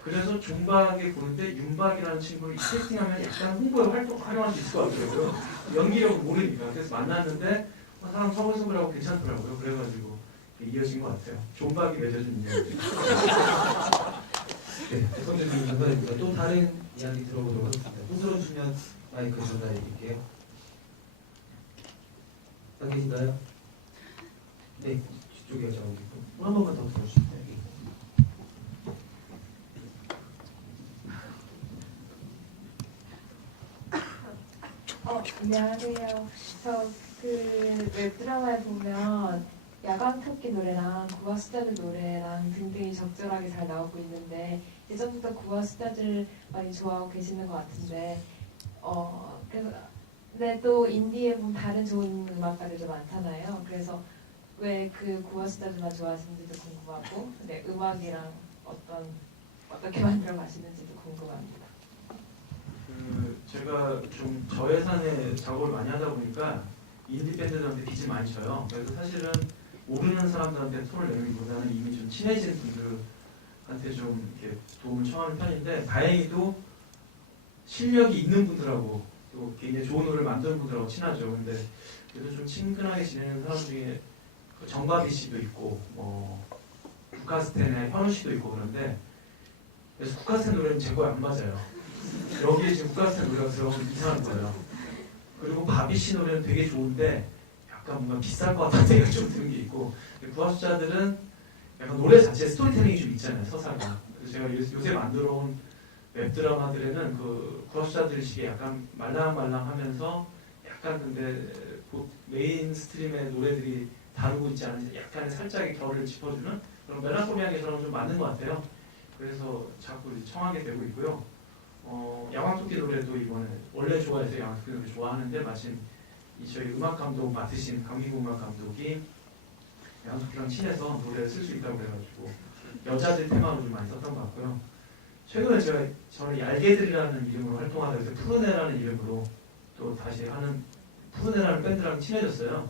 그래서 존박에 보는데 윤박이라는 친구를 캐스팅하면 약간 홍보에 활용할 수 있을 것 같더라고요. 연기력을 모르니까. 그래서 만났는데 사람 선물 선물하고 괜찮더라고요. 그래가지고 이어진 것 같아요. 존박이 맺어준 이야기. 네, 첫 번째 질문 감사드립니다. 또 다른 이야기 들어보도록 하겠습니다. 또 들어주시면 마이크 전달해 드릴게요. 안 계신가요? 네, 뒤쪽에 여자분 있고. 한 번만 더 들어주시면 돼요. 안녕하세요. 저 그 웹드라마에 보면 야광 토끼 노래랑 구화 스타들 노래랑 등등이 적절하게 잘 나오고 있는데 예전부터 구화 스타들 많이 좋아하고 계시는 것 같은데 그래서 근데 또 인디에 보면 다른 좋은 음악가들도 많잖아요. 그래서 왜 그 구화 스타들만 좋아하시는지도 궁금하고 근데 음악이랑 어떻게 만들어 가시는지도 궁금합니다. 제가 좀 저예산의 작업을 많이 하다 보니까 인디 밴드들한테 빚을 많이 져요. 그래서 사실은 모르는 사람들한테 톤을 내기보다는 이미 좀 친해진 분들한테 좀 이렇게 도움을 청하는 편인데 다행히도 실력이 있는 분들하고 또 굉장히 좋은 노래를 만드는 분들하고 친하죠. 근데 그래도 좀 친근하게 지내는 사람 중에 정가비 씨도 있고 뭐 국카스텐의 현우 씨도 있고 그런데 그래서 국카스텐 노래는 제 거에 안 맞아요. 여기에 지금 국카스텐 노래가 들어가면 이상한 거예요. 그리고 바비 씨 노래는 되게 좋은데 약간 뭔가 비쌀 것 같다는 생각이 좀 드는 게 있고 구화숫자들은 약간 노래 자체에 스토리텔링이 좀 있잖아요. 서사가. 그래서 제가 요새 만들어 온 웹드라마들에는 그 구화숫자들식의 약간 말랑말랑하면서 약간 근데 메인 스트림의 노래들이 다루고 있지 않은 약간의 살짝의 결을 짚어주는 그런 멜랑콜리한 게저랑 좀 맞는 것 같아요. 그래서 자꾸 청하게 되고 있고요. 야광토끼 노래도 이번에 원래 좋아해서 야광토끼 노래 좋아하는데 마침 저희 음악 감독 맡으신 강민구 음악 감독이 야광토끼랑 친해서 노래를 쓸 수 있다고 그래가지고 여자들 테마로 좀 많이 썼던 것 같고요. 최근에 저는 얄개들이라는 이름으로 활동하다 그래서 푸르네라는 이름으로 또 다시 하는 푸르네라는 밴드랑 친해졌어요.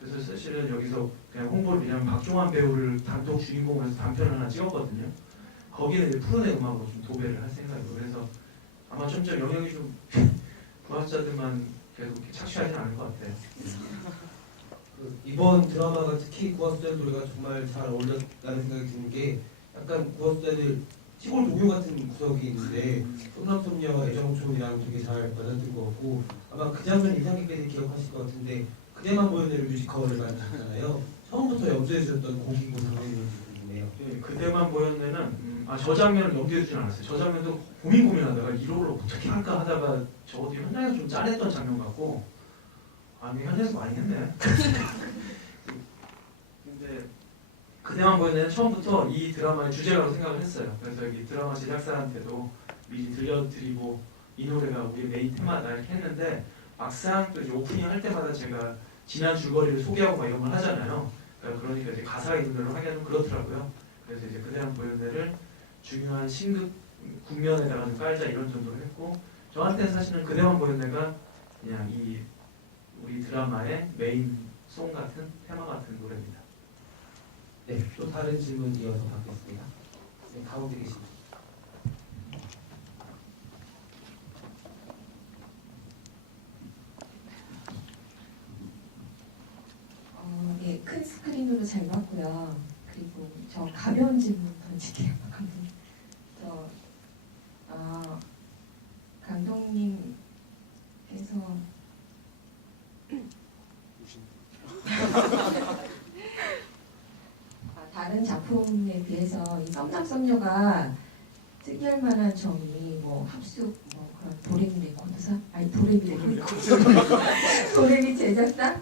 그래서 사실은 여기서 그냥 홍보를 왜냐면 박종환 배우를 단독 주인공으로 해서 단편을 하나 찍었거든요. 거기는 이제 푸르네 음악으로 좀 도배를 할 생각이고 그래서 아마 점점 영향이 좀 구화숫자들만 계속 착취하지는 않을 것 같아요. 이번 드라마가 특히 구화숫자들 노래가 정말 잘 어울렸다는 생각이 드는 게 약간 구화숫자들 시골 동요 같은 구석이 있는데 썸남썸녀 애정촌이랑 되게 잘 맞아든 것 같고 아마 그 장면 인상 깊게 기억하실 것 같은데 그대만 보이는 내로 뮤지컬을 만드셨잖아요. 처음부터 염두에 두셨던 곡이고 장면인지 궁금해요. 네, 그대만 보였네는 저 장면을 염두에 두진 않았어요. 저 장면도 고민하다가 이걸 어떻게 할까 하다가 저것도 현장에서 좀 짠했던 장면 같고 아니 현장에서 많이 했네. 근데 그대만 보였네는 처음부터 이 드라마의 주제라고 생각을 했어요. 그래서 여기 드라마 제작사한테도 미리 들려드리고 이 노래가 우리 메인 테마다 이렇게 했는데 막상 또 이제 오프닝 할 때마다 제가 지난 줄거리를 소개하고 막 이런 걸 하잖아요. 그러니까 이제 가사가 있는 대로 하기는 그렇더라고요. 그래서 이제 그대만 보였네를 중요한 신극 국면에다가 좀 깔자 이런 정도로 했고 저한테는 사실은 그대만 보였네가 그냥 이 우리 드라마의 메인 송 같은 테마 같은 노래입니다. 네, 또 다른 질문 이어서 받겠습니다. 네, 가운데 계십니다. 예, 큰 스크린으로 잘 봤고요. 그리고 저 가벼운 질문 던질게요. 감독님께서 다른 작품에 비해서 이 썸남썸녀가 특이할 만한 점이 뭐 합숙, 뭐 그런 도레미 레코드사? 아니 도레미 레코드 도레미 제작사?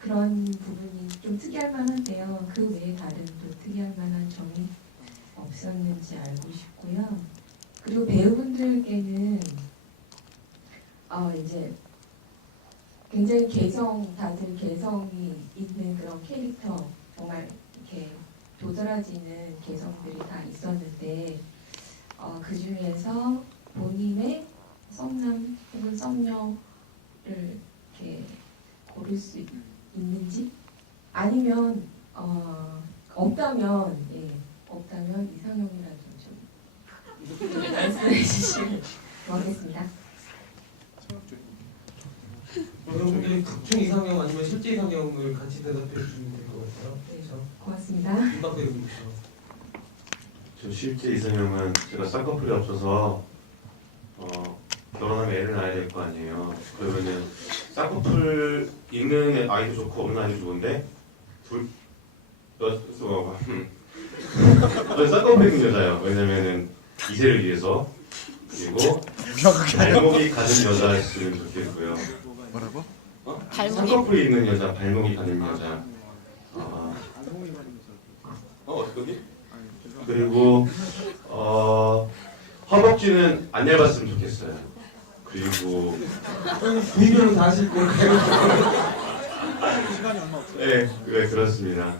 그런 부분이 좀 특이할 만한데요. 그 외에 다른 또 특이할 만한 점이 없었는지 알고 싶고요. 그리고 배우분들께는 이제 굉장히 다들 개성이 있는 그런 캐릭터, 정말 이렇게 도드라지는 개성들이 다 있었는데 그 중에서 본인의 썸남 혹은 썸녀를 이렇게 고를 수 있는지 아니면 없다면 이상형이라도 좀 말씀해 주시면 고맙겠습니다. 여러분들이 극중 이상형 아니면 실제 이상형을 같이 대답해 주시면 될 것 같아요. 그렇죠? 고맙습니다. 김박 배우님부터. 저 실제 이상형은 제가 쌍꺼풀이 없어서 결혼하면 애를 낳아야 될 거 아니에요. 그러면은 쌍꺼풀 있는 아이도 좋고 없는 아이도 좋은데 저는 쌍꺼풀 있는 여자예요. 왜냐면은 이세를 위해서. 그리고 발목이 가는 여자였으면 좋겠고요. 뭐라고? 발목이 쌍꺼풀이 있는 여자, 발목이 가는 여자. 어떻게? 그리고 허벅지는 안 얇았으면 좋겠어요. 그리고 비교는 다 하실 거예요. 시간이 얼마 없어. 네, 그렇습니다.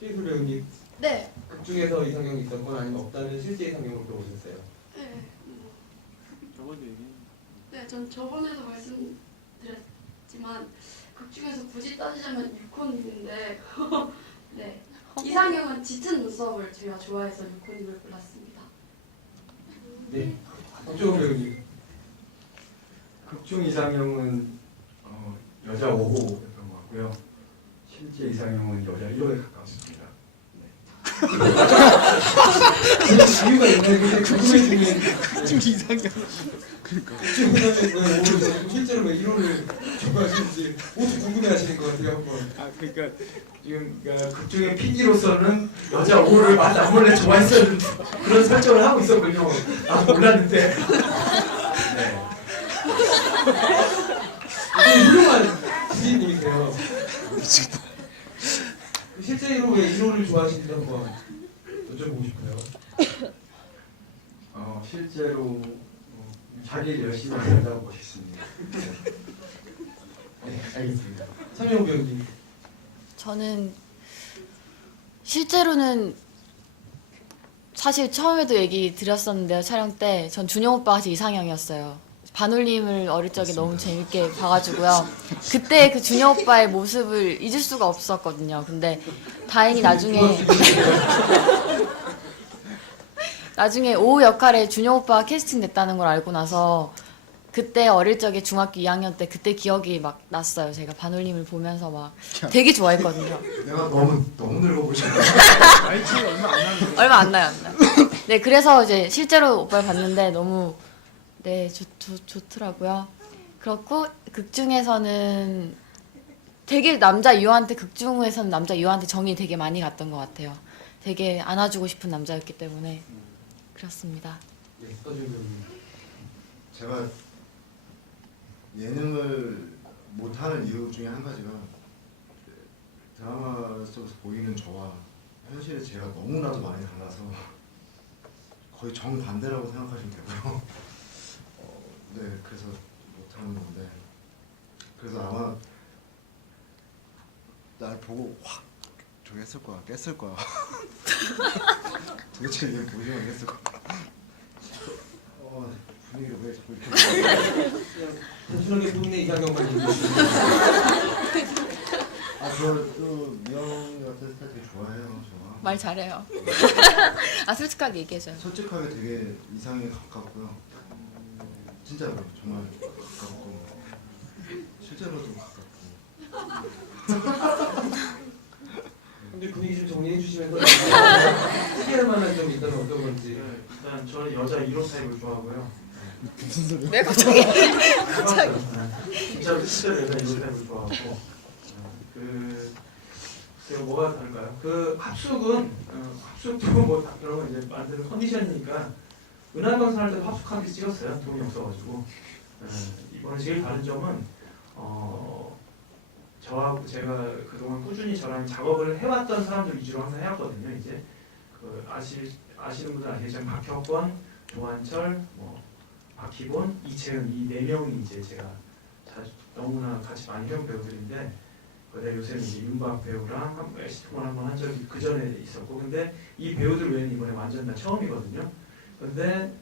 최희수 배우님, 네. 극중에서 이상형이 있었건 아니면 없다면 실제 이상형으로 들어오셨어요. 네. 저번에 얘기. 네, 전 저번에도 말씀드렸지만 극 중에서 굳이 따지자면 유콘인데 네. 이상형은 짙은 눈썹을 제가 좋아해서 유콘님을 골랐습니다. 네. 박정호 배우님. 극중 이상형은 여자 5호였던 것 같고요. 실제 이상형은 여자 1호에 가깝습니다. 이유가 있나요? 근데 궁금해지는 극중 이상형. 극중이라면 실제로 왜 1호를 좋아하시는지 모두 궁금해하시는 것 같아요. 한번. 그러니까 지금 극중의 PD로서는 여자 5호를 몰래 좋아했었는 그런 설정을 하고 있었군요. 몰랐는데. 네. 훌륭한 PD님이세요. 실제로 왜 1호를 좋아하시는지 한번 여쭤보고 싶어요. 실제로 자기 열심히 한다고 보셨습니다. 네, 알겠습니다. 참여호 배우님. 저는 실제로는 사실 처음에도 얘기 드렸었는데요. 촬영 때 전 준영 오빠가 제 이상형이었어요. 반올림을 어릴 적에 너무 재밌게 봐가지고요. 그때 그 준영 오빠의 모습을 잊을 수가 없었거든요. 근데 다행히 나중에 오후 역할에 준영 오빠가 캐스팅 됐다는 걸 알고 나서 그때 어릴 적에 중학교 2학년 때 그때 기억이 막 났어요. 제가 반올림을 보면서 막 되게 좋아했거든요. 내가 너무 늙어 보이잖아. 나이 차이 얼마 안 나는. 얼마 안 나요. 네, 그래서 이제 실제로 오빠를 봤는데 너무 네, 좋더라고요. 그렇고 극중에서는 되게 남자 유아한테 극중에서는 남자 유아한테 정이 되게 많이 갔던 것 같아요. 되게 안아주고 싶은 남자였기 때문에 그렇습니다. 네, 서준 배우님. 제가 예능을 못하는 이유 중에 한 가지가 드라마 속에서 보이는 저와 현실에 제가 너무나도 많이 달라서 거의 정반대라고 생각하시면 되고요. 네, 그래서 못하는 건데 그래서 아마 날 보고 확 저기 했을 거야, 깼을 거야. 도대체 얘 뭐지 하겠을 거야. 분위기를 왜 자꾸 이렇게 단순하게 본인의 이상형만 얘기해주세요. 저도 미영 같은 스타일 되게 좋아해요. 저. 말 잘해요. 아, 솔직하게 얘기해줘요. 솔직하게 되게 이상에 가깝고요. 진짜로 정말 가깝고 실제로도 가깝고. 근데 분위기 좀 정리해 주시면서 특이할 만한 점이 있다면 어떤 건지. 일단 저는 여자 1호 타입을 좋아하고요. 왜 갑자기? 진짜로 실제로 여자 1호 타입을 좋아하고 글쎄요, 뭐가 다를까요? 그 합숙은 합숙도 뭐 그런 거 이제 만드는 컨디션이니까 은하경선 할 때도 합숙하기 찍었어요. 돈이 없어가지고. 이번에 제일 다른 점은 저하고 제가 그동안 꾸준히 저랑 작업을 해왔던 사람들 위주로 항상 해왔거든요. 이제 그 아시는 분들 아시겠지만 박혁권, 조한철, 뭐 박희본, 이채은 이 네 명이 이제 제가 자주 너무나 같이 많이 해온 배우들인데 그다음에 요새는 이제 윤박 배우랑 시트콤을 한번 한 적이 그 전에 있었고 근데 이 배우들 외에는 이번에 완전 다 처음이거든요. 근데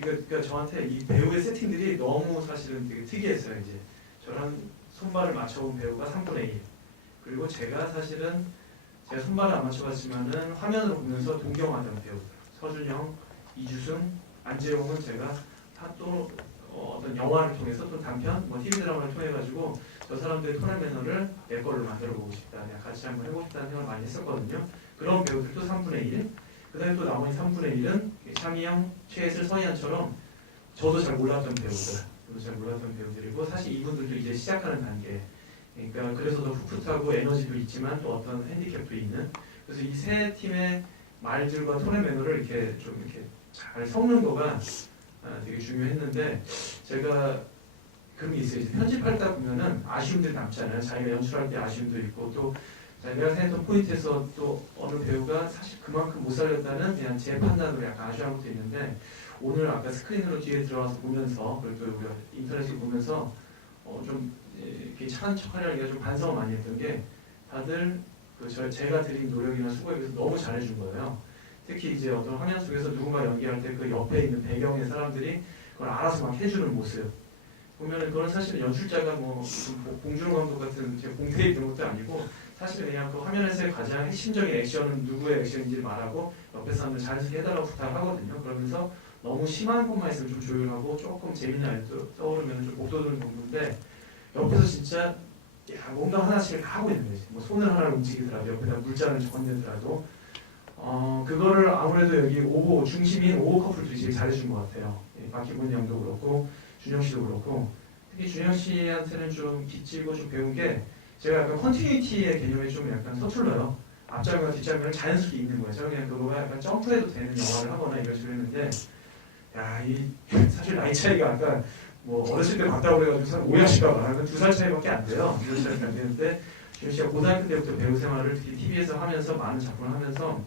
그러니까 저한테 이 배우의 세팅들이 너무 사실은 되게 특이했어요. 이제 저랑 손발을 맞춰본 배우가 3분의 1 그리고 제가 사실은 제가 손발을 안 맞춰봤지만은 화면으로 보면서 동경하던 배우들 서준영, 이주승, 안재용은 제가 다 또 어떤 영화를 통해서 또 단편, 뭐 TV 드라마를 통해 가지고 저 사람들의 톤앤 매너를 내 걸로 만들어 보고 싶다, 내가 같이 한번 해보고 싶다는 생각을 많이 했었거든요. 그런 배우들도 3분의 1, 그다음에 또 나머지 3분의 1은 차미영, 최예슬, 서희안처럼 저도 잘 몰랐던 배우들이고 사실 이분들도 이제 시작하는 단계. 그러니까 그래서 더 풋풋하고 에너지도 있지만 또 어떤 핸디캡도 있는. 그래서 이 세 팀의 말들과 톤의 매너를 이렇게 좀 이렇게 잘 섞는 거가 되게 중요했는데 제가 그런 게 있어요. 이제 편집하다 보면은 아쉬움들이 남잖아요. 자기가 연출할 때 아쉬움도 있고 또 내가 생각했던 포인트에서 또 어느 배우가 사실 그만큼 못 살렸다는 그냥 제 판단으로 약간 아쉬운 것도 있는데 오늘 아까 스크린으로 뒤에 들어와서 보면서 그리고 또 우리가 인터넷에 보면서 좀 이렇게 착한 척하려니까 좀 반성을 많이 했던 게 다들 제가 드린 노력이나 수고에 비해서 너무 잘해준 거예요. 특히 이제 어떤 화면 속에서 누군가 연기할 때 그 옆에 있는 배경의 사람들이 그걸 알아서 막 해주는 모습 보면은 그건 사실은 연출자가 뭐 봉준호 감독 같은 제 공태에 있는 것도 아니고 사실 그냥 그 화면에서의 가장 핵심적인 액션은 누구의 액션인지 말하고 옆에 사람들 자연스럽게 해달라고 부탁하거든요. 그러면서 너무 심한 것만 있으면 좀 조용하고 조금 재밌는 아이도 떠오르면 좀 목도드는 정도인데 옆에서 진짜 뭔가 하나씩 하고 있는 거지. 뭐 손을 하나 움직이더라도 옆에다 물잔을 건네더라도 그거를 아무래도 여기 오보 중심인 오보 커플들이 제일 잘해준 것 같아요. 박기문 양도 그렇고 준영 씨도 그렇고 특히 준영 씨한테는 좀 빚지고 좀 배운 게 제가 약간 컨티뉴이티의 개념에 좀 약간 서툴러요. 앞장과 뒷장면을 자연스럽게 있는 거예요. 저는 그냥 그거가 약간 점프해도 되는 영화를 하거나 이런 식으로 했는데 사실 나이 차이가 아까 뭐 어렸을 때 봤다고 그래가지고 오해하실까 봐. 2살 차이밖에 안 돼요. 2살 차이밖에 안 되는데 준영 씨가 고등학교 때부터 배우 생활을 특히 TV에서 하면서 많은 작품을 하면서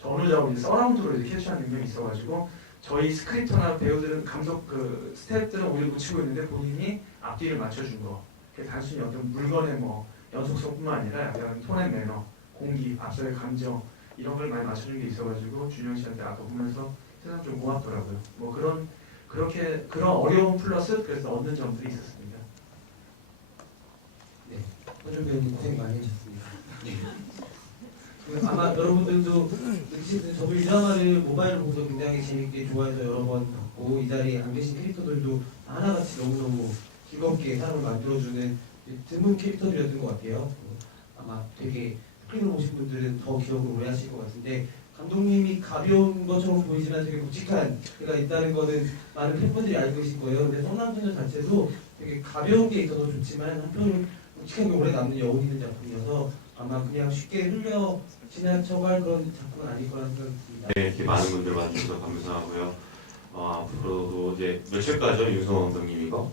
저 어느 작업 이제 서라운드로 이렇게 캐치하는 능력이 있어가지고 저희 스크립터나 배우들은 감독 스태프들은 오히려 놓치고 있는데 본인이 앞뒤를 맞춰준 거. 단순히 어떤 물건의 뭐 연속성뿐만 아니라 약간 톤의 매너, 공기, 앞서의 감정 이런 걸 많이 맞춰준 게 있어가지고 준영 씨한테 아까 보면서 세상 좀 고맙더라고요. 뭐 그런 어려운 플러스 그래서 얻는 점들이 있었습니다. 네, 허준 배우님 고생 많이 하셨습니다. 아마 여러분들도 저도 이 드라마를 모바일로 보고서 굉장히 재밌게 좋아해서 여러 번 봤고 이 자리에 안 계신 캐릭터들도 하나같이 너무너무 즐겁게 사람을 만들어주는 드문 캐릭터들이었던 것 같아요. 아마 되게 스크린으로 보신 분들은 더 기억을 오래 하실 것 같은데 감독님이 가벼운 것처럼 보이지만 되게 묵직한 데가 있다는 거는 많은 팬분들이 알고 계실 거예요. 근데 성남소녀 자체도 되게 가벼운 게 있어서 좋지만 한편으로 묵직한 게 오래 남는 여운 있는 작품이어서 아마 그냥 쉽게 흘려 지나쳐갈 그런 작품은 아닐 거라는 생각이 듭니다. 네, 이렇게 많은 분들 와주셔서 감사하고요. 앞으로도 이제 며칠까지요, 윤성호 감독님 이거?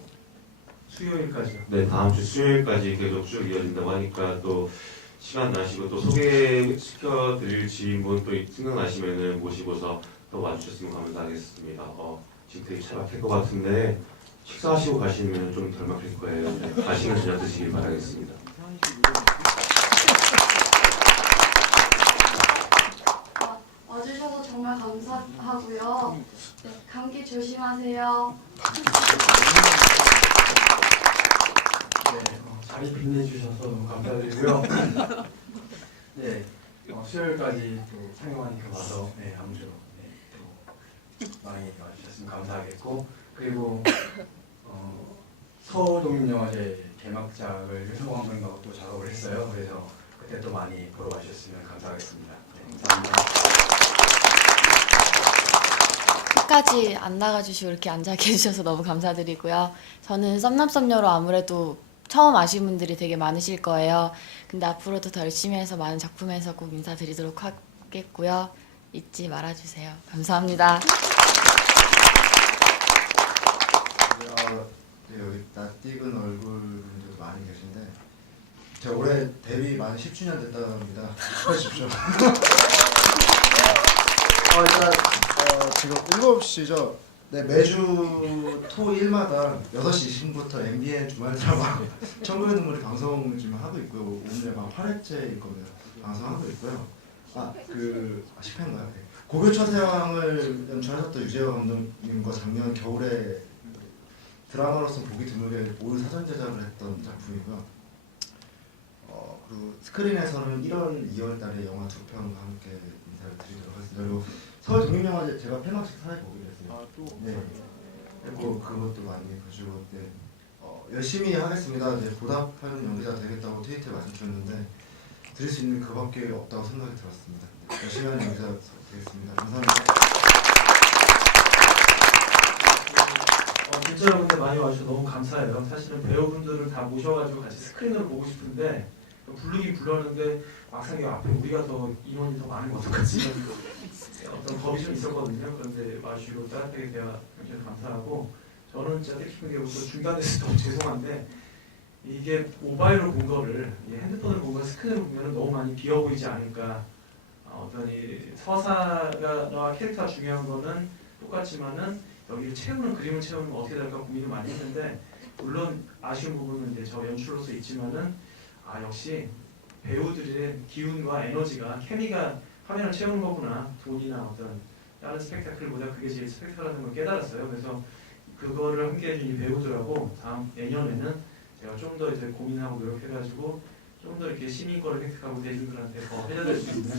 수요일까지요. 네, 다음 주 수요일까지 계속 쭉 이어진다고 하니까 또 시간 나시고 또 소개시켜드릴 지인분 또 생각나시면은 모시고서 또 와주셨으면 감사하겠습니다. 지금 되게 잘 막힐 것 같은데 식사하시고 가시면 좀 덜 막힐 거예요. 네, 맛있는 저녁 드시길 바라겠습니다. 와주셔서 정말 감사하고요. 네, 감기 조심하세요. 자리 빛내주셔서 너무 감사드리고요. 네, 수요일까지 또 상영하니까 와서 아무쪼 또 많이 와주셨으면 감사하겠고 그리고 서울독립영화제 개막작을 윤성호 감독님하고 또 작업을 했어요. 그래서 그때 또 많이 보러 와주셨으면 감사하겠습니다. 네, 감사합니다. 끝까지 안 나가주시고 이렇게 앉아 계셔서 너무 감사드리고요. 저는 썸남썸녀로 아무래도 처음 아신 분들이 되게 많으실 거예요. 근데 앞으로도 더 열심히 해서 많은 작품에서 꼭 인사드리도록 하겠고요. 잊지 말아주세요. 감사합니다. 네, 여기 낯익은 얼굴분들도 많이 계신데 제가 올해 데뷔 만 10주년 됐답니다. 축하해주십시오. 일단 지금 7시죠. 네, 매주 토일마다 6시 20분부터 MBN 주말 드라마 천국의 눈물이 방송을 지금 하고 있고요. 오늘 아마 8회째일 겁니다. 방송하고 있고요. 10회인가요? 네. 고교 첫해왕을 연출하셨던 유재호 감독님과 작년 겨울에 드라마로서 보기 드물게 모의 사전 제작을 했던 작품이고요. 그리고 스크린에서는 1월, 2월 달에 영화 2편과 함께 인사를 드리도록 하겠습니다. 그리고 서울독립영화제 제가 폐막식 사회 보기로 했어요. 네. 그리고 그것도 많이 봐주고 네. 열심히 하겠습니다. 네, 보답하는 연기자 되겠다고 트위터에 말씀드렸는데 드릴 수 있는 그밖에 없다고 생각이 들었습니다. 네, 열심히 하는 연기자 되겠습니다. 감사합니다. 진짜 여러분들 많이 와주셔서 너무 감사해요. 사실은 배우분들을 다 모셔가지고 같이 스크린으로 보고 싶은데 부르긴 불렀는데 막상 이 앞에 우리가 더 인원이 더 많은 것 같지 어떤 겁이 좀 있었거든요. 그런데 와주시고 따뜻하게 대화 해주셔서 감사하고 저는 진짜 뜻깊은 게 중단돼서 너무 죄송한데 이게 모바일로 본 거를 핸드폰으로 본 걸 스크린으로 보면 너무 많이 비어 보이지 않을까. 어떤 이 서사가 캐릭터가 중요한 거는 똑같지만은 여기를 채우는 그림을 채우는 거 어떻게 될까 고민을 많이 했는데 물론 아쉬운 부분은 이제 저 연출로서 있지만은 역시 배우들의 기운과 에너지가 케미가 화면을 채우는 거구나. 돈이나 어떤 다른 스펙타클보다 그게 제일 스펙타클하다는 걸 깨달았어요. 그래서 그거를 함께 해준 이 배우들하고 내년에는 제가 좀 더 이제 고민하고 노력해가지고 좀 더 이렇게 시민권을 획득하고 대중들한테 더 회자될 수 있는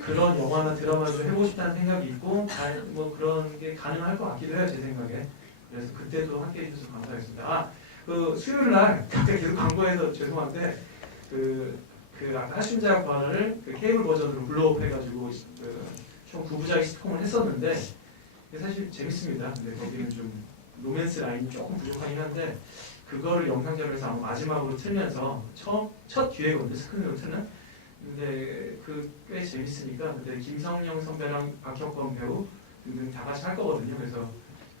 그런 영화나 드라마를 좀 해보고 싶다는 생각이 있고 뭐 그런 게 가능할 것 같기도 해요. 제 생각에. 그래서 그때도 함께 해주셔서 감사하겠습니다. 그 수요일 날 갑자기 계속 광고해서 죄송한데 그 아까 하심작 관을 그 케이블 버전으로 블로업 해가지고 총 9부작의 시트콤을 했었는데 사실 재밌습니다. 근데 거기는 좀 로맨스 라인이 조금 부족하긴 한데 그거를 영상작에서 아마 마지막으로 틀면서 첫 기회거든요. 스크린으로 트는. 근데 꽤 재밌으니까 그때 김성령 선배랑 박혁건 배우 등등 다 같이 할 거거든요. 그래서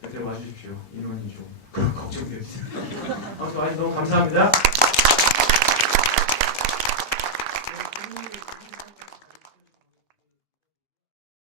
그때 와주십시오. 인원이 좀 걱정돼요. 아무튼 너무 감사합니다.